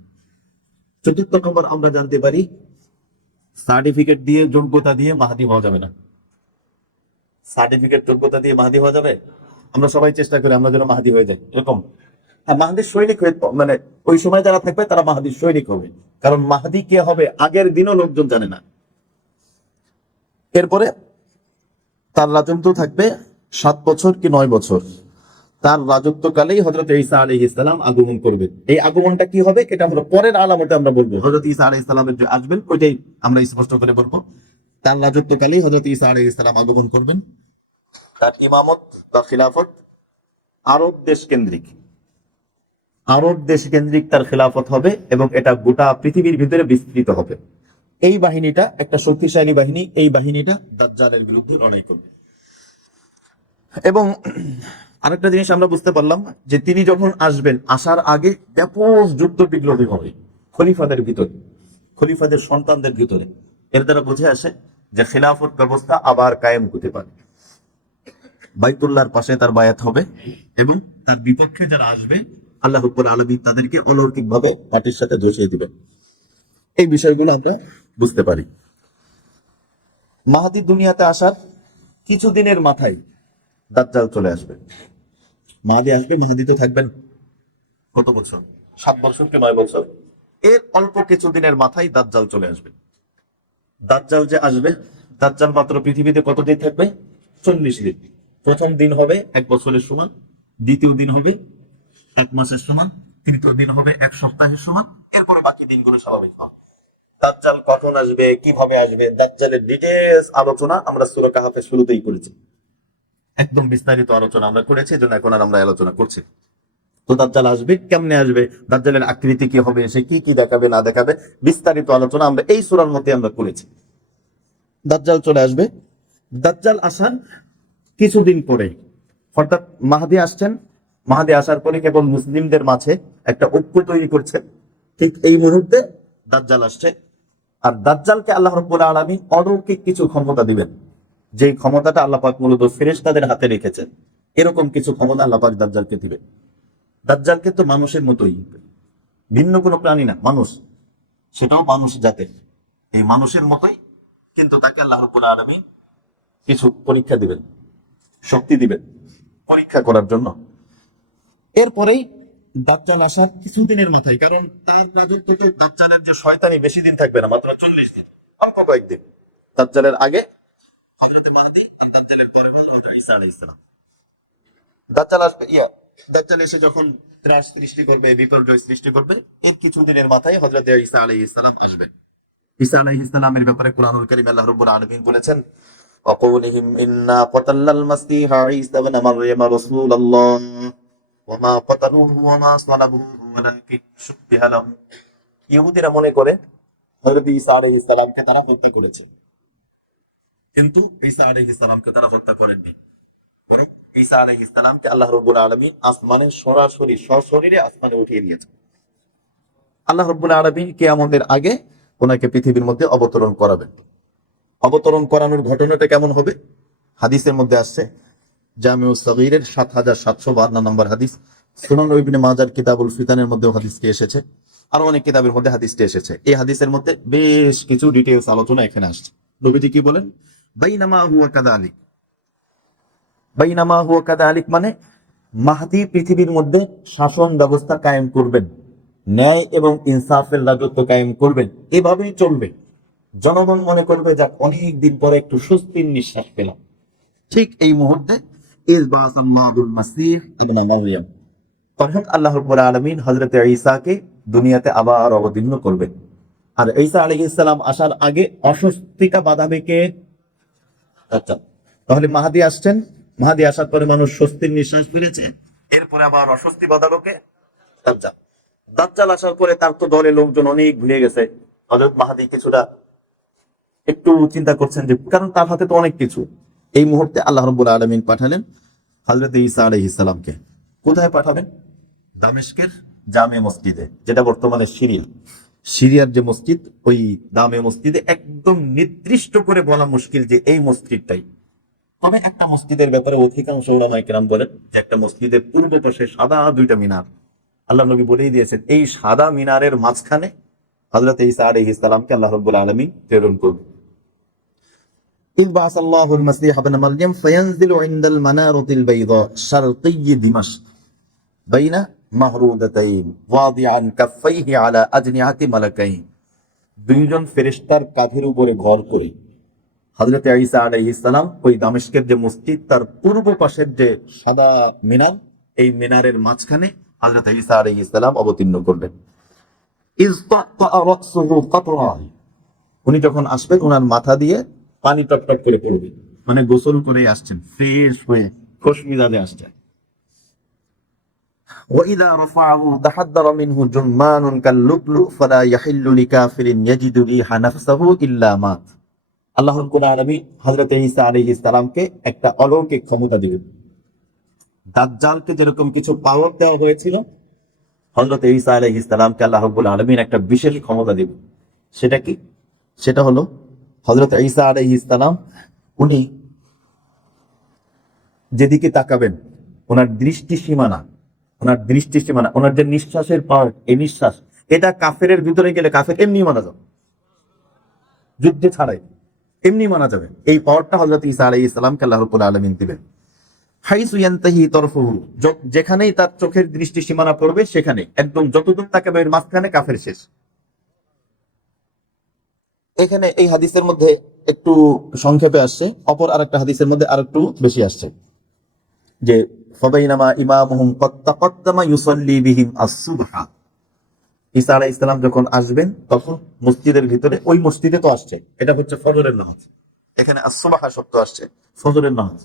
চতুর্থ নম্বর আমরা জানতে পারি সার্টিফিকেট দিয়ে, যোগ্যতা দিয়ে মাহদি হওয়া যাবে না। সার্টিফিকেট যোগ্যতা দিয়ে মাহদি হওয়া যাবে? আমরা সবাই চেষ্টা করি আমরা যেন মাহদি হয়ে যাই এরকম। হ্যাঁ, মাহদির সৈনিক হয়ে, মানে ওই সময় যারা থাকবে তারা মাহদির সৈনিক হবে, কারণ মাহদি কে হবে আগের দিনও লোকজন জানে না। এরপরে তার রাজত্ব থাকবে 7 বছর কি 9 বছর। তার রাজত্বকালেই হযরত ঈসা আলাইহিস সালাম আগমন করবেন। এই আগমনটা কি হবে এটা আমরা পরের আলামতে আমরা বলবো। হযরত ঈসা আলাইহিস সালামের যে আসবেন ওইটাই আমরা স্পষ্ট করে বলবো। তার রাজত্বকালেই হযরত ঈসা আলাইহিস সালাম আগমন করবেন। তার ইমামত বা খিলাফত আরব দেশ কেন্দ্রিক, আরব দেশ কেন্দ্রিক তার খিলাফত হবে এবং এটা গোটা পৃথিবীর ভিতরে বিস্তৃত হবে। এই বাহিনীটা একটা শক্তিশালী বাহিনী, এই বাহিনীটা দাজ্জালের বিরুদ্ধে লড়াই করবে। এবং আরেকটা জিনিস আমরা বুঝতে পারলাম যে তিনি যখন আসবেন, আসার আগে ব্যাপক যুদ্ধ বিগ্রহী হবে খলিফাদের ভিতরে, খলিফাদের সন্তানদের ভিতরে। এর দ্বারা বুঝে আসে যে খিলাফত ব্যবস্থা আবার কায়েম হতে পারে। বাইতুল্লাহর পাশে তার বায়াত হবে এবং তার বিপক্ষে যারা আসবে আল্লাহ রাব্বুল আলামিন তাদেরকে অলৌকিক ভাবে মাটির সাথে ধসিয়ে দিবেন। এই বিষয়গুলো আমরা বুঝতে পারি। মাহদি দুনিয়াতে আসার কিছুদিনের মাথায় দাজ্জাল চলে আসবে। মাহদি আসবে, মাহদি তো থাকবেন কত বছর? 7 বছর কি 9 বছর। এর অল্প কিছুদিনের মাথায় দাজ্জাল চলে আসবে। দাজ্জাল যে আসবে, দাজ্জাল মাত্র পৃথিবীতে কতদিন থাকবে? 40 দিন। প্রথম দিন হবে 1 বছরের সমান, দ্বিতীয় দিন হবে 1 মাসের সমান, তৃতীয় দিন হবে 1 সপ্তাহের সমান, এরপরে বাকি দিনগুলো স্বাভাবিক হবে। দাজ্জাল কখন আসবে, কিভাবে আসবে, দাজ্জালের ডিটেইলস আলোচনা আমরা সূরা কাহাফের শুরুতেই করেছি। একদম বিস্তারিত আলোচনা আমরা করেছি, এজন্য এখন আর আমরা আলোচনা করছি। তো দাজ্জাল আসবে, কেমনে আসবে, দাজ্জালের আকৃতি কি হবে, সে কি কি দেখাবে না দেখাবে, বিস্তারিত আলোচনা আমরা এই সূরার মধ্যে আমরা করেছি। দাজ্জাল চলে আসবে। দাজ্জাল আসার কিছুদিন পরে অর্থাৎ মাহদী আসছেন, মাহদী আসার পরে কেবল মুসলিমদের মাঝে একটা ঐক্য তৈরি করছে। ঠিক এই মুহূর্তে দাজ্জাল আসছে, আর দাজ্জালকে আল্লাহ রাব্বুল আলামিন অলৌকিক কিছু ক্ষমতা দিবেন, যে ক্ষমতাটা আল্লাহ পাক মূলত ফেরেশতাদের হাতে রেখেছেন। এরকম কিছু ক্ষমতা আল্লাহ পাক দাজ্জালকে দিবেন। দাজ্জালকে তো মানুষের মতোই, ভিন্ন কোনো প্রাণী না, মানুষ, সেটাও মানুষ জাতের, এই মানুষের মতোই, কিন্তু তাকে আল্লাহ রাব্বুল আলামিন কিছু পরীক্ষা দিবেন, শক্তি দিবেন পরীক্ষা করার জন্য। এরপরেই দাজ্জাল আসার কিছুদিনের মাথায়, কারণ তার রাজত্বকে দাজ্জালের যে শয়তানি বেশি দিন থাকবে না, মাত্র 40 দিন, অল্প কয়েকদিন। দাজ্জালের আগে হযরত মাহদী, আর দাজ্জালের পরে হলো হযরত ঈসা আলাইহিস সালাম। দাজ্জাল আসবে, দাজ্জাল এসে যখন ত্রাস সৃষ্টি করবে, বিপর্যয় সৃষ্টি করবে, এর কিছুদিনের মাথায় হযরত ঈসা আলাইহিস সালাম আসবেন। ঈসা আলাইহিস সালামের ব্যাপারে কুরআনুল কারীম আল্লাহ রাব্বুল আলামিন বলেছেন, وقولهم إنا قتلنا المسيح عيسى ابن مريم رسول الله وما قتلوه وما صلبوه ولكن شبه لهم। ইহুদিরা মনে করে হযরত ঈসা আলাইহিস সালামকে তারা হত্যা করেছে, কিন্তু ঈসা আলাইহিস সালামকে তারা হত্যা করেননি, বরং ঈসা আলাইহিস সালামকে আল্লাহ রাব্বুল আলামিন আসমানে সরাসরি সশরীরে আসমানে উঠিয়ে দিয়েছেন। আল্লাহ রাব্বুল আলামিন কিয়ামতের আগে ওনাকে পৃথিবীর মধ্যে অবতরণ করাবেন। অবতরণ করানোর ঘটনাটা কেমন হবে? হাদিসের মধ্যে আসছে, জামিউস সগীরের 7752 নম্বর হাদিস, সুনান ইবনে মাজার কিতাবুল ফিতানের মধ্যে হাদিসটি এসেছে, আরো অনেক কিতাবের মধ্যে হাদিসটি এসেছে। এই হাদিসের মধ্যে বেশ কিছু ডিটেইলস আলোচনা এখানে আসছে। নবীজি কি বলেন? বাইনামা হুয়া কাযালিক। বাইনামা হুয়া কাযালিক মানে মাহদী পৃথিবীর মধ্যে শাসন ব্যবস্থা কায়েম করবেন, ন্যায় এবং ইনসাফের রাজত্ব কায়েম করবেন, এভাবেই চলবে। জনগণ মনে করবে যাক অনেক দিন পরে একটু স্বস্তির নিঃশ্বাস পেলাম। ঠিক এই মুহূর্তে ইসবাসাল্লাহুল মাসীহ ইবনে মারইয়াম, তখন আল্লাহ রাব্বুল আলামিন হযরত ঈসাকে দুনিয়াতে আবার অবতীর্ণ করবেন। আর ঈসা আলাইহিস সালাম আসার আগে অস্বস্তিটা বাঁধাবে কে? আচ্ছা, তাহলে মাহদী আসছেন, মাহদী আসার পরে মানুষ স্বস্তির নিঃশ্বাস ফেলেছে, এরপরে আবার অস্বস্তি বাঁধালো কে? দাজ্জাল। দাজ্জাল আসার পরে তার তো দলে লোকজন অনেক ভুলে গেছে। হযরত মাহদী কিছুটা একটু চিন্তা করছেন, যে কারণ তার হাতে তো অনেক কিছু। এই মুহূর্তে আল্লাহ রাব্বুল আলামিন পাঠালেন হযরত ঈসা আলাইহিস সালামকে। কোথায় পাঠাবেন? দামেস্কের জামে মসজিদে, যেটা বর্তমানে সিরিয়ার যে মসজিদ, ওই জামে মসজিদে। একদম নির্দিষ্ট করে বলা মুশকিল যে এই মসজিদটাই। তবে একটা মসজিদের ব্যাপারে অধিকাংশ উলামায়ে কেরাম বলেন যে একটা মসজিদের পূর্ব পাশে সাদা দুইটা মিনার, আল্লাহ নবী বলেই দিয়েছেন এই সাদা মিনারের মাঝখানে হযরত ঈসা আলাইহিস সালামকে আল্লাহ রাব্বুল আলামিন প্রেরণ করবেন। إذ بعث الله المسيح ابن مريم فينزل عند المنارة البيضاء شرقي دمشق بين مهرودتين واضعا كفيه على أجنحة ملكين। দুইজন ফেরেশতার কাঁধের উপরে ভর করে হযরত ঈসা আলাইহিস সালাম ওই দামেস্কের যে মসজিদ তার পূর্ব পাশের যে সাদা মিনার, এই মিনারের মাঝখানে হযরত ঈসা আলাইহিস সালাম অবতীর্ণ করবেন। ইজ তা'তা রাসুহু কাতরা, উনি যখন আসবেন ওনার মাথা দিয়ে পানি টপটপ করে পড়বে, মানে গোসল করে আসছেন, ফ্রেশ হয়ে খুশ মিজাজে আসছেন। وإذا رفعه تحدر منه جمان كاللؤلؤ فلا يحل لكافر يجد ريح نفسه إلا مات। আল্লাহ রাব্বুল আলামিন হযরত ঈসা আলাইহিস সালামকে একটা অলৌকিক ক্ষমতা দিবেন। দাজ্জালকে যেরকম কিছু পাওয়ার দেওয়া হয়েছিল, হযরত ঈসা আলাইহিস সালামকে আল্লাহ রাব্বুল আলামিন একটা বিশেষ ক্ষমতা দিবেন। সেটা কি? সেটা হলো হযরত ঈসা আলাইহিস সালাম উনি যেদিকে তাকাবেন ওনার দৃষ্টি সীমানা, ওনার যে নিঃশ্বাসের পাওয়ার, এই নিঃশ্বাস, এটা কাফেরের ভিতরে গেলে কাফের এমনি মারা যাবে, যুদ্ধে ছাড়াই এমনি মানা যাবে। এই পাওয়ারটা হযরত ঈসা আলাইহিস সালামকে আল্লাহ রাব্বুল আলামিন দিবেন। হাইসু ইয়ানতাহি তরফুহু, যেখানেই তার চোখের দৃষ্টি সীমানা পড়বে সেখানে একদম যতদূর তাকাবে এর মাঝখানে কাফের শেষ। এখানে এই হাদিসের মধ্যে একটু সংক্ষেপে আসছে, অপর আরেকটা হাদিসের মধ্যে আরেকটু বেশি আসছে যে ফাবাইনামা ইমামুহুম ক্বাদ তাকাদ্দামা ইউসাল্লি বিহিম আস-সুবহা। ঈসা আলাইহিস সালাম যখন আসবেন তখন মসজিদের ভিতরে, ওই মসজিদে তো আসছে, এটা হচ্ছে ফজরের নামাজ, এখানে আস-সুবহা শব্দ আসছে ফজরের নামাজ।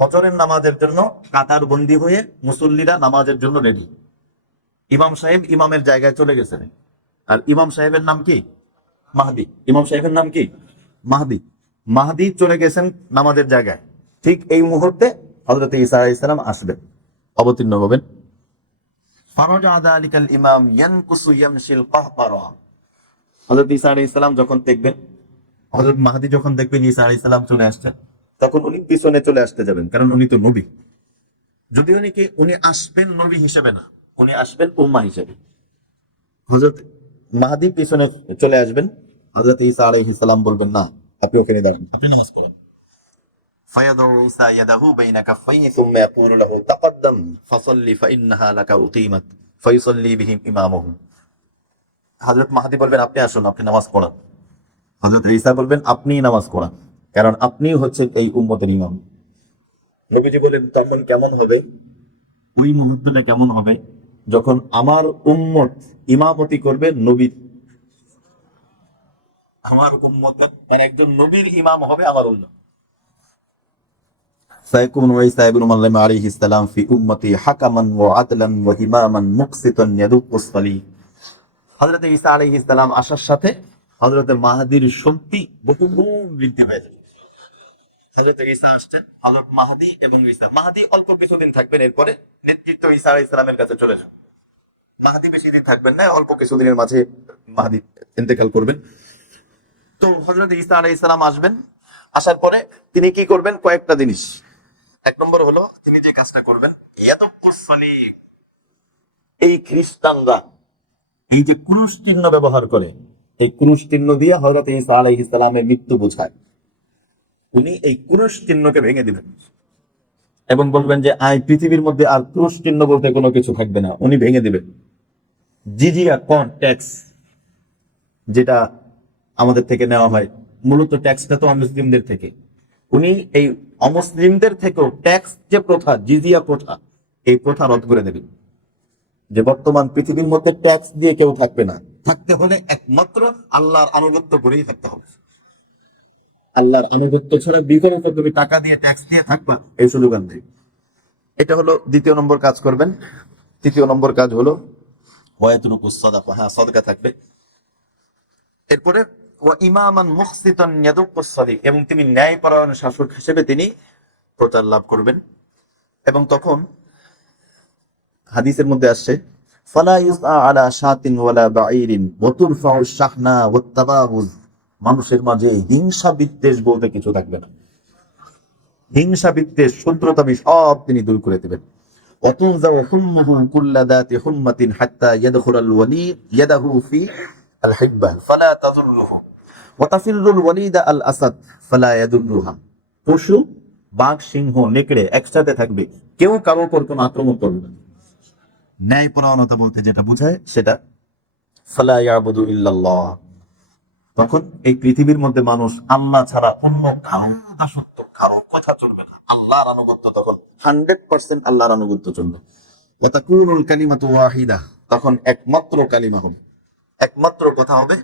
ফজরের নামাজের জন্য কাতার বন্দী হয়ে মুসল্লিরা নামাজের জন্য রেডি। ইমাম সাহেব ইমামের জায়গায় চলে গেছেন, আর ইমাম সাহেবের নাম কি? মাহদী। ইমাম সাহেবের নাম কি? মাহদী। মাহদী চলে গেছেন নামাজের জায়গায়। ঠিক এই মুহূর্তে হযরত ঈসা আলাইহিস সালাম আসবেন, অবতীর্ণ হবেন। ফারাজা যালিকাল ইমাম ইয়ানকুসু ইয়ামশিল কাহকারা। হযরত ঈসা আলাইহিস সালাম যখন দেখবেন, হযরত মাহদী যখন দেখবেন ঈসা আলাইহিস সালাম চলে আসছেন, তখন উনি পিছনে চলে আসতে যাবেন, কারণ উনি তো নবী। যদিও নাকি উনি আসবেন নবী হিসেবে না, উনি আসবেন উম্মাহ হিসেবে। হযরত মাহদী পিছনে চলে আসবেন, হযরত ঈসা আলাইহিস সালাম বলবেন, না, আপনি ওখানে দাঁড়ান, আপনি নামাজ পড়েন। ফায়াদউ ঈসা ইয়াদাহু বাইনা কাফাইহি সুম্মা ইয়াকুলু লাহু তাকাদ্দাম ফাসাল্লি ফাইন্নাহা লাকা উকিমাত ফায়ুসাল্লি বিহিম ইমামুহুম। হযরত মাহদী বলবেন, আপনি আসুন, আপনি নামাজ পড়ান। হযরত ঈসা বলবেন, আপনিই নামাজ পড়ান, কারণ আপনিই হচ্ছেন এই উম্মতের ইমাম। নবীজি বলেন, তখন কেমন হবে, ওই মুহূর্তটা কেমন হবে যখন আমার উম্মত ইমামতি করবে নবীর, আমার উম্মতের মানে একজন নবীর ইমাম হবে আমার উম্মত। সাইকুন ঈসা ইবনে মারইয়াম আলাইহিস সালাম ফি উম্মতি হাকামান ওয়া আদলান ওয়া ইমামান মুকসিতান ইয়াদুকুস সালিহ। হযরত ঈসা আলাইহিস সালাম আসার সাথে হযরত মাহদীর শক্তি বহুগুণ বৃদ্ধি হয়ে যাবে। হযরত ঈসা আসছেন, হযরত মাহদী এবং ঈসা, মাহদী অল্প কিছুদিন থাকবেন, এরপরে নেতৃত্ব ঈসা আলাইহিস সালামের কাছে চলে যাবে। মাহদী বেশি দিন থাকবেন না, অল্প কিছুদিনের মাঝে মাহদী ইন্তেকাল করবেন। তো হযরত ঈসা আলাইহিস সালাম আসবেন, আসার পরে তিনি কি করবেন, কয়েকটা জিনিস। এক নম্বর হলো, তিনি যে কাজটা করবেন, ইয়াদুকুস সালিহ, এই খ্রিস্টানরা এই যে ক্রুশ চিহ্ন ব্যবহার করে, এই ক্রুশ চিহ্ন দিয়ে হযরত ঈসা আলাইহিস সালামের মৃত্যু বোঝায়। উনি এই ক্রুশ চিহ্নকে ভেঙে দিবেন এবং বলবেন যে পৃথিবীর মধ্যে আর ক্রুশ চিহ্ন বলতে কোনো কিছু থাকবে না, উনি ভেঙে দিবেন। জিজিয়া কর, ট্যাক্স, যেটা আমাদের থেকে নেওয়া হয়, মূলত ট্যাক্সটা তো অমুসলিমদের থেকে, উনি এই অমুসলিমদের থেকেও ট্যাক্স যে প্রথা, জিজিয়া প্রথা, এই প্রথা রদ করে দেবেন। যে বর্তমান পৃথিবীর মধ্যে ট্যাক্স দিয়ে কেউ থাকবে না, থাকতে হলে একমাত্র আল্লাহর আনুগত্য করেই থাকতে হবে। আল্লাহর আনুগত্য ছাড়া বিকল্প তুমি টাকা দিয়ে ট্যাক্স দিয়ে থাকবা, এই সুযোগ আর নেই। এটা হলো দ্বিতীয় নম্বর কাজ করবেন। তৃতীয় নম্বর কাজ হলো ওয়ায়াতুরুকুস সাদাকা, হ্যাঁ সাদকা থাকবে। এরপরে ওয়া ইমামান মুকসিতান ইয়াদুকুস সালিহ, এবং তিনি ন্যায়পরায়ণ শাসক হিসেবে তিনি প্রচার লাভ করবেন। এবং তখন হাদিসের মধ্যে আসছে, ফালা ইউসআ আলা শাতিন ওয়ালা বাঈরিন ওয়া তুরফাউ শাহনা ওয়াত তাবাগুজ, মানুষের মাঝে হিংসা বিদ্বেষ বলতে কিছু থাকবে না। হিংসা বিদ্বেষ শত্রুতামি সব তিনি দূর করে দেবেন। ওয়াতুনজাউ হুম্মুহু কুল্লা দাতি হুম্মাতিন হাত্তা ইয়াদখুলাল ওয়ালি ইয়াদাহু ফি আল হিব্বা ফালা তাযুররুহু ওয়া তাফিরুল ওয়ালিদা আল আসাদ ফালা ইয়াদুররুহা। পশু, বাঘ, সিংহ, নেকড়ে একসাথে থাকবে, কেউ কারো উপর কোনো আক্রমণ করবে না। ন্যায়পরায়ণতা বলতে যেটা বোঝায় সেটা, ফালা ইয়াবুদু ইল্লাল্লাহ। তখন এই পৃথিবীর মধ্যে মানুষ আল্লাহ ছাড়া অন্য কারো দাসত্ব, কারো কথা চলবে না। আল্লাহর আনুগত্য তখন 100% আল্লাহর আনুগত্য চলবে। ওয়া তাকুনুল কালিমাতু ওয়াহিদা, তখন একমাত্র কালিমা হবে, একমাত্র কথা হবে,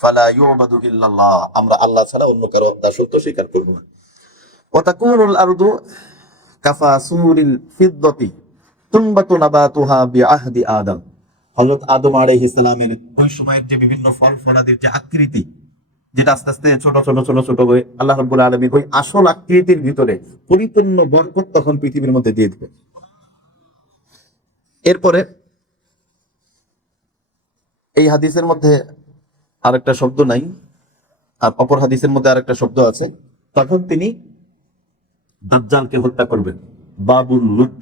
ফালা ইউবাদু ইল্লাল্লাহ, আমরা আল্লাহ ছাড়া অন্য কারো দাসত্ব স্বীকার করব না। ওয়া তাকুনুল আরদু কাফাসুরিল ফিদ্দাতি তুনবাতু নাবাতুহা বিআহদি আদম। হযরত আদম আলাইহিস সালামের ওই সময়ের যে বিভিন্ন ফল ফলাদির যে আকৃতি, যেটা আস্তে আস্তে ছোট ছোট ছোট ছোট হয়ে আল্লাহ রাব্বুল আলামিন ওই আসল আকৃতির ভিতরে পরিপূর্ণ বরকত তখন পৃথিবীর মধ্যে দিয়ে দিবে। এরপরে এই হাদিসের মধ্যে আরেকটা শব্দ নাই, আর অপর হাদিসের মধ্যে আরেকটা শব্দ আছে। তখন তিনি দাজ্জালকে হত্যা করবেন। বাবুল লুত,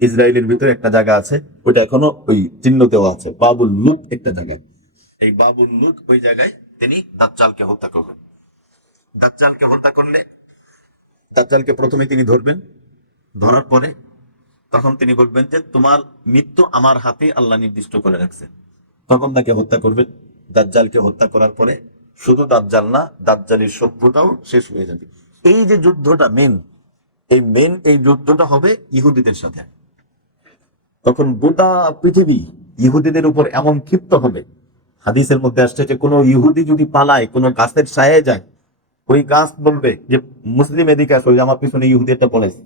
ইসরায়েলের ভিতরে একটা জায়গা আছে, ওইটা এখনো ওই চিহ্ন দেওয়া আছে, বাবুল লুত একটা জায়গা। এই বাবুল লুত ওই জায়গায় তিনি দাজ্জালকে হত্যা করবেন। দাজ্জালকে হত্যা করলে দাজ্জালকে প্রথমে তিনি ধরবেন, ধরার পরে তখন তিনি বলবেন যে তোমার মৃত্যু আমার হাতে আল্লাহ নির্দিষ্ট করে রাখছে, তখন তাকে হত্যা করবেন। দাজ্জালকে হত্যা করার পরে শুধু দাজ্জাল না, দাজ্জালের সভ্যতাও শেষ হয়ে যাবে। এই যে যুদ্ধটা এই যুদ্ধটা হবে ইহুদিদের সাথে। তখন গোটা পৃথিবী ইহুদিদের উপর এমন ক্ষিপ্ত হবে, হাদিসের মধ্যে আসছে যে কোনো ইহুদি যদি পালায়, কোনো গাছের ছায়ায় যায়, ওই গাছ বলবে যে মুসলিম এদিকে আসো, আমার পিছনে ইহুদি একটা পড়েছে।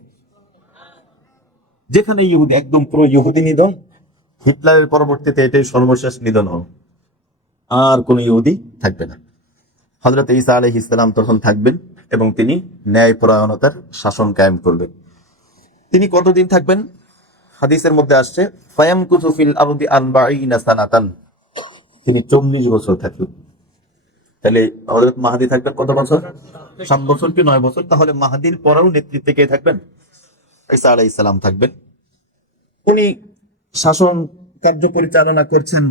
যেখানে ইহুদি, একদম পুরো ইহুদি নিধন, হিটলারের পরবর্তীতে এটাই সর্বশেষ নিধন হবে, আর কোন ইহুদি থাকবে না। হযরত ঈসা আলাইহিস সালাম তখন থাকবেন এবং তিনি ন্যায়পরায়ণতার শাসন কায়েম করবেন। তিনি কতদিন থাকবেন? হাদিসের মধ্যে আসছে ফায়ামকুতু ফিল আরদি 40 সানাতান, তিনি 40 বছর থাকবেন। তাহলে হযরত মাহদী থাকবেন কত বছর? 7 বছর কি 9 বছর? তাহলে মাহদীর পরেও নেতৃত্বে কে থাকবেন? ঈসা আলাইহিস সালাম থাকবেন। উনি শাসন কার্য পরিচালনা করছেন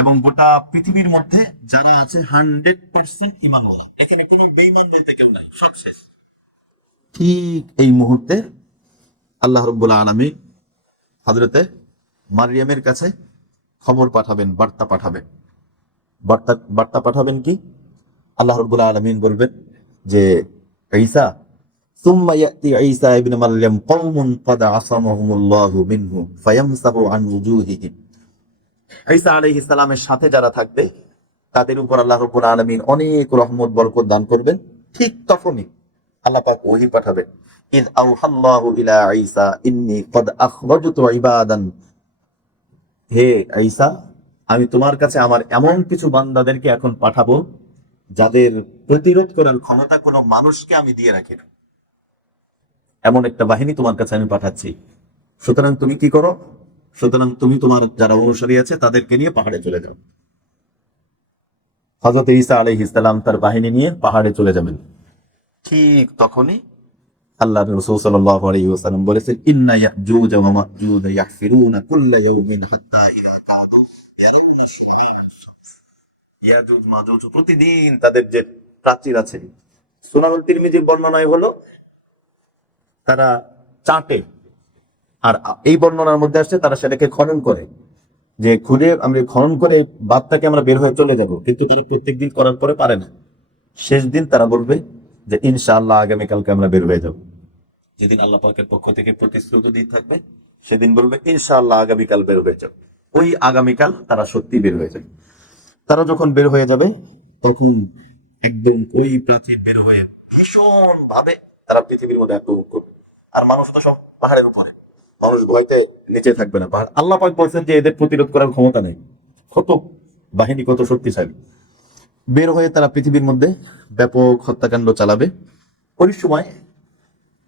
এবং গোটা পৃথিবীর মধ্যে যারা আছে 100% ঈমানওয়ালা, এখানে কোনো বেঈমান বলতে কেউ নাই, সব শেষ। ঠিক এই মুহূর্তে আল্লাহ রাব্বুল আলামিন হযরতে মারইয়ামের কাছে খবর পাঠাবেন, বার্তা পাঠাবেন। বার্তা পাঠাবেন কি? আল্লাহ রাব্বুল আলামিন বলবেন যে ঈসা, সুম্মা ইয়াতি ঈসা ইবনে মারইয়াম কওমুন ক্বাদ আসামাহুমুল্লাহু মিনহু ফায়ামসাহু আন ওয়ুজুহিহিম। ঈসা আলাইহিস সালামের সাথে যারা থাকবে তাদের উপর আল্লাহ রাব্বুল আলামিন অনেক রহমত বরকত দান করবেন। ঠিক তখনই আল্লাহ পাক ওহী পাঠাবেন, ইয আওহাল্লাহু ইলা ঈসা ইন্নী ক্বাদ আখরাজতু ইবাদান, হে ঈসা, আমি তোমার কাছে আমার এমন কিছু বান্দাদেরকে এখন পাঠাবো যাদের প্রতিরোধ করার ক্ষমতা কোনো মানুষকে আমি দিয়ে রাখি না। এমন একটা বাহিনী তোমার কাছে আমি পাঠাচ্ছি। সুতরাং তুমি কি করো? সুতরাং তুমি তোমার যারা অনুসারী আছে তাদেরকে নিয়ে পাহাড়ে চলে যাও। হযরত ঈসা আলাইহিস সালাম তার বাহিনী নিয়ে পাহাড়ে চলে যাবেন। ঠিক তখনই আল্লাহর রাসূল সাল্লাল্লাহু আলাইহি ওয়াসাল্লাম বলেছেন, ইন্না ইয়াজুজ ওয়া মাজুজ ইয়াহফিরুনা কুল্লা ইয়াউমিন হাত্তা ইযা কাদু ইয়ারাউনা শুআআন শামস। ইয়াজুজ মাজুজ প্রতিদিন তাদের যে প্রাচীর আছে, সুনানুল তিরমিজির বর্ণনায় হলো তারা চাটে, আর এই বর্ণনার মধ্যে আসছে তারা সেটাকে খনন করে, যে খুলে আমরা খনন করে বাদটাকে আমরা বের হয়ে চলে যাব, কিন্তু তারা প্রত্যেকদিন করার পরে পারে না। শেষ দিন তারা বলবে যে ইনশাআল্লাহ আগামীকালকে আমরা বের হয়ে যাব। যেদিন আল্লাহ পাকের পক্ষ থেকে প্রতিশ্রুতি দিয়ে থাকবে সেদিন বলবে ইনশাআল্লাহ আগামীকাল বের হয়ে যাবে। ওই আগামীকাল তারা সত্যি বের হয়ে যাবে। তারা যখন বের হয়ে যাবে তখন একদম ওই প্রাচীর বের হয়ে ভীষণ ভাবে তারা পৃথিবীর মধ্যে আক্রমণ করবে। আর মানুষ তো সব পাহাড়ের উপরে, মানুষ ভয়তে নিচে থাকবে না। পাহাড় আল্লাহ পাক বলছেন যে এদের প্রতিরোধ করার ক্ষমতা নেই, কত বাহিনী কত শক্তিশালী। বের হয়ে তারা পৃথিবীর মধ্যে ব্যাপক হত্যাকাণ্ড চালাবে। ওই সময়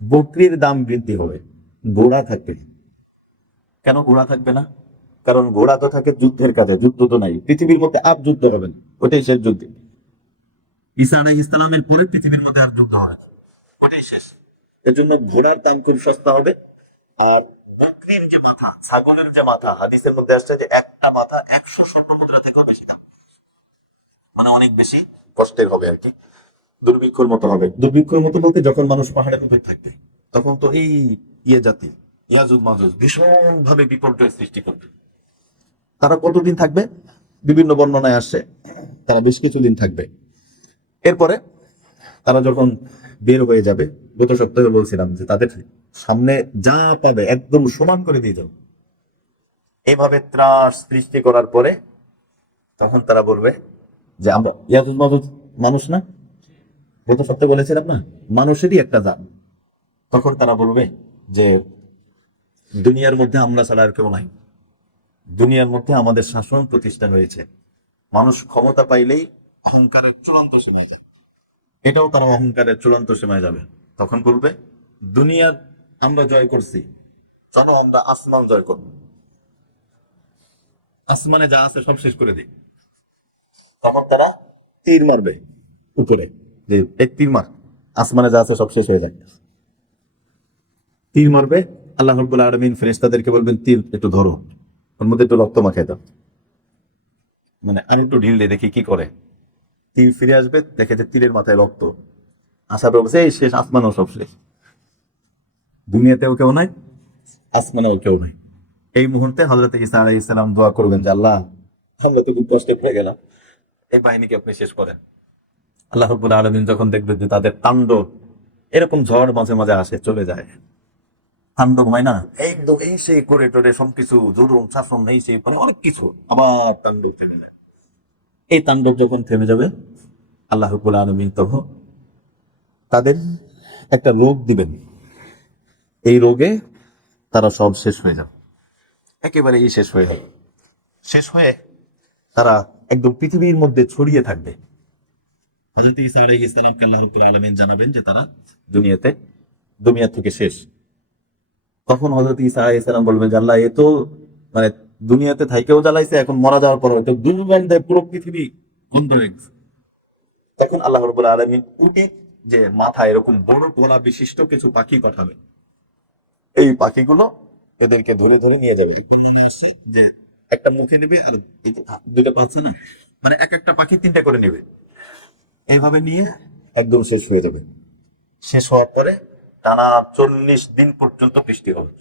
বকরির দাম বৃদ্ধি হবে, ঘোড়া থাকবে না। কেন ঘোড়া থাকবে না? কারণ ঘোড়া তো থাকে যুদ্ধের কাজে, যুদ্ধ তো নাই পৃথিবীর মধ্যে। আপ যুদ্ধ হবে না, ওটাই শেষ যুদ্ধ। ঈসা আলাইহিস সালামের পরে পৃথিবীর মধ্যে আর যুদ্ধ হবে না, ওটাই শেষ। এর জন্য ঘোড়ার দাম খুব সস্তা হবে। আর বকরির যে মাথা, ছাগলের যে মাথা, হাদিসের মধ্যে আসছে যে একটা মাথা 100 স্বর্ণ মুদ্রা থেকেও বেশি দাম, মানে অনেক বেশি কষ্টের হবে আর কি, দুর্ভিক্ষর মতো হবে। দুর্ভিক্ষর মতো বলতে যখন মানুষ পাহাড়ের উপর থাকবে তখন তো এই জাতি ইয়াজুজ মাজুজ ভীষণ ভাবে বিপর্যয় সৃষ্টি করবে। তারা কতদিন থাকবে? বিভিন্ন বর্ণনায় আসছে তারা বেশ কিছুদিন থাকবে। এরপরে তারা যখন বের হয়ে যাবে, গত সপ্তাহে বলছিলাম যে তাদের সামনে যা পাবে একদম সমান করে দিয়ে যাবে। এইভাবে ত্রাস সৃষ্টি করার পরে তখন তারা বলবে যে আমরা ইয়াজুজ মাজুজ মানুষ না, গত সপ্তাহে বলেছিলাম না, মানুষেরই একটা জাত। তখন তারা বলবে যে দুনিয়ার মধ্যে আমরা ছাড়া আর কেউ নাই, দুনিয়ার মধ্যে আমাদের শাসন প্রতিষ্ঠা হয়েছে। মানুষ ক্ষমতা পাইলেই অহংকারের চূড়ান্ত সীমায় যাবে, এটাও তারা অহংকারের চূড়ান্ত সীমায় যাবে। তখন বলবে দুনিয়ার আমরা জয় করছি, চলো আমরা আসমান জয় করব, আসমানে যা আছে সব শেষ করে দিই। তখন তারা তীর মারবে উপরে, যে এক তীর মার, আসমানে যা আছে সব শেষ হয়ে যায়। তীর মারবে, আল্লাহ রাব্বুল আলামিন ফেরেশতাদেরকে বলবেন তীর একটু ধরো, ওর মধ্যে একটু রক্ত মাখিয়ে দাও, মানে আর একটু ঢিল দিয়ে দেখি কি করে। তীর ফিরে আসবে, দেখে যে তীরের মাথায় রক্ত। আসাবে বলছে এই শেষ, আসমানেও সব শেষ, দুনিয়াতেও কেউ নাই, আসমানেও কেউ নাই। এই মুহূর্তে হযরত ঈসা আলাইহিস সালাম দোয়া করবেন যে আল্লাহ, আমরা তো খুব কষ্টে পড়ে গেলাম, এই বাহিনীকে আপনি শেষ করেন। আল্লাহ রাব্বুল আলামিন যখন দেখবেন যে তাদের তাণ্ডব, এরকম ঝড় মাঝে মাঝে আসে চলে যায়, তাণ্ডব হয় না একদম এই সেই করে টোরে সবকিছু জুলুম শাসন এই সেই মানে অনেক কিছু, আবার তাণ্ডব থেমে যায়। এই তাণ্ডব যখন থেমে যাবে আল্লাহ রাব্বুল আলামিন তখন তাদের একটা রোগ দিবেন। এই রোগে তারা সব শেষ হয়ে যাবে, একেবারেই শেষ হয়ে যাবে। শেষ হয়ে তারা একদম পৃথিবীর মধ্যে ছড়িয়ে থাকবে। হযরত ঈসা আলাইহিস সালামকে আল্লাহ রাব্বুল আলামিন জানাবেন যে তারা দুনিয়া থেকে শেষ। তখন হযরত ঈসা আলাইহিস সালাম বলবেন যে আল্লাহ, এ তো মানে দুনিয়াতে থাইকেও জ্বালাইছে, এখন মারা যাওয়ার পর হয়তো দুর্গন্ধে পুরো পৃথিবী বন্ধ হয়ে গেছে। তখন আল্লাহ রাব্বুল আলামিন উটের যে মাথা এরকম বড় গলা বিশিষ্ট কিছু পাখি পাঠাবেন। এই পাখিগুলো এদেরকে ধরে ধরে নিয়ে যাবে। একটু মনে আসছে যে একটা মুখে নেবে আর এই যে দুইটা পাচ্ছে না, মানে এক একটা পাখি তিনটা করে নেবে, এইভাবে নিয়ে একদম শেষ হয়ে যাবে। শেষ হওয়ার পরে টানা 40 দিন পর্যন্ত বৃষ্টি হবে।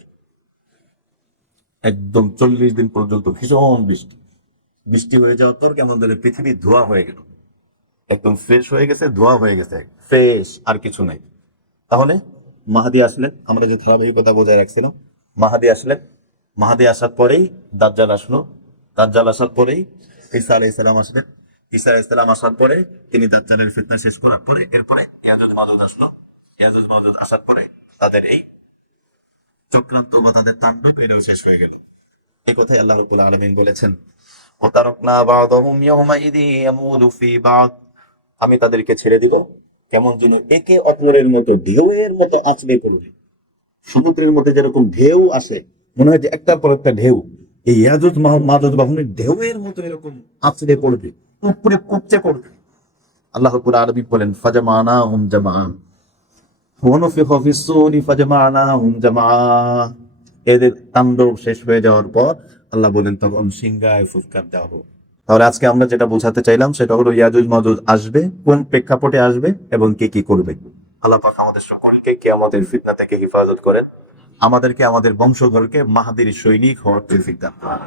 একদম 40 দিন পর্যন্ত ভীষণ বৃষ্টি। বৃষ্টি হয়ে যাওয়ার পর কেমন ধরে পৃথিবী ধোয়া হয়ে গেল, একদম ফ্রেশ হয়ে গেছে, ধোয়া হয়ে গেছে, ফ্রেশ, আর কিছু নাই। তাহলে মাহাদি আসলেন, আমরা যে ধারাবাহিকতা বজায় রাখছিলাম। মাহাদি আসলেন, মাহাদি আসার পরেই দাজ্জাল আসলো, দাজ্জাল আসার পরেই ঈসা আলাইহিস সালাম আসলেন, ঈসা আলাইহিস সালাম আসার পরে তিনি দাজ্জালের ফিতনা শেষ করার পরে এরপরে ইয়াজুজ মাজুজ আসলো। ইয়াজুজ মাজুজ আসার পরে তাদের এই চক্রান্ত বা তাদের তাণ্ডব এটাও শেষ হয়ে গেল। এই কথাই আল্লাহ রাব্বুল আলামিন বলেছেন, ওয়াতারাকনা বা'দাহুম ইয়াওমাইযি ইয়ামুদু ফি বা'দ, আমি তাদেরকে ছেড়ে দিব কেমন যেন একে অপরের মতো ঢেউয়ের মতো আছড়ে পড়বে। সমুদ্রের মধ্যে যেরকম ঢেউ আসে, মনে হয় যে একটার পর একটা ঢেউ, এই ইয়াজুজ মাজুজ বাহনের ঢেউয়ের মতো এরকম আছড়ে পড়বে, উপরে কুপচে পড়বে। আল্লাহ রাব্বুল আলামিন বলেন, ফাজামানাহুম জামআ ওয়া নুফিখা ফিস-সূরি ফাজামানাহুম জামআ। এদের তাণ্ডব শেষ হয়ে যাওয়ার পর আল্লাহ বলেন তখন সিংহায় ফুৎকার দেওয়া হবে। তাহলে আজকে আমরা যেটা বোঝাতে চাইলাম সেটা হলো ইয়াজুজ মাজুজ আসবে, কোন প্রেক্ষাপটে আসবে এবং কে কি করবে। আল্লাহ পাক আমাদের সকলকে কিয়ামতের ফিতনা থেকে হেফাজত করেন, আমাদেরকে আমাদের বংশধরকে মাহাদির সৈনিক হওয়ার তৌফিক দান করেন।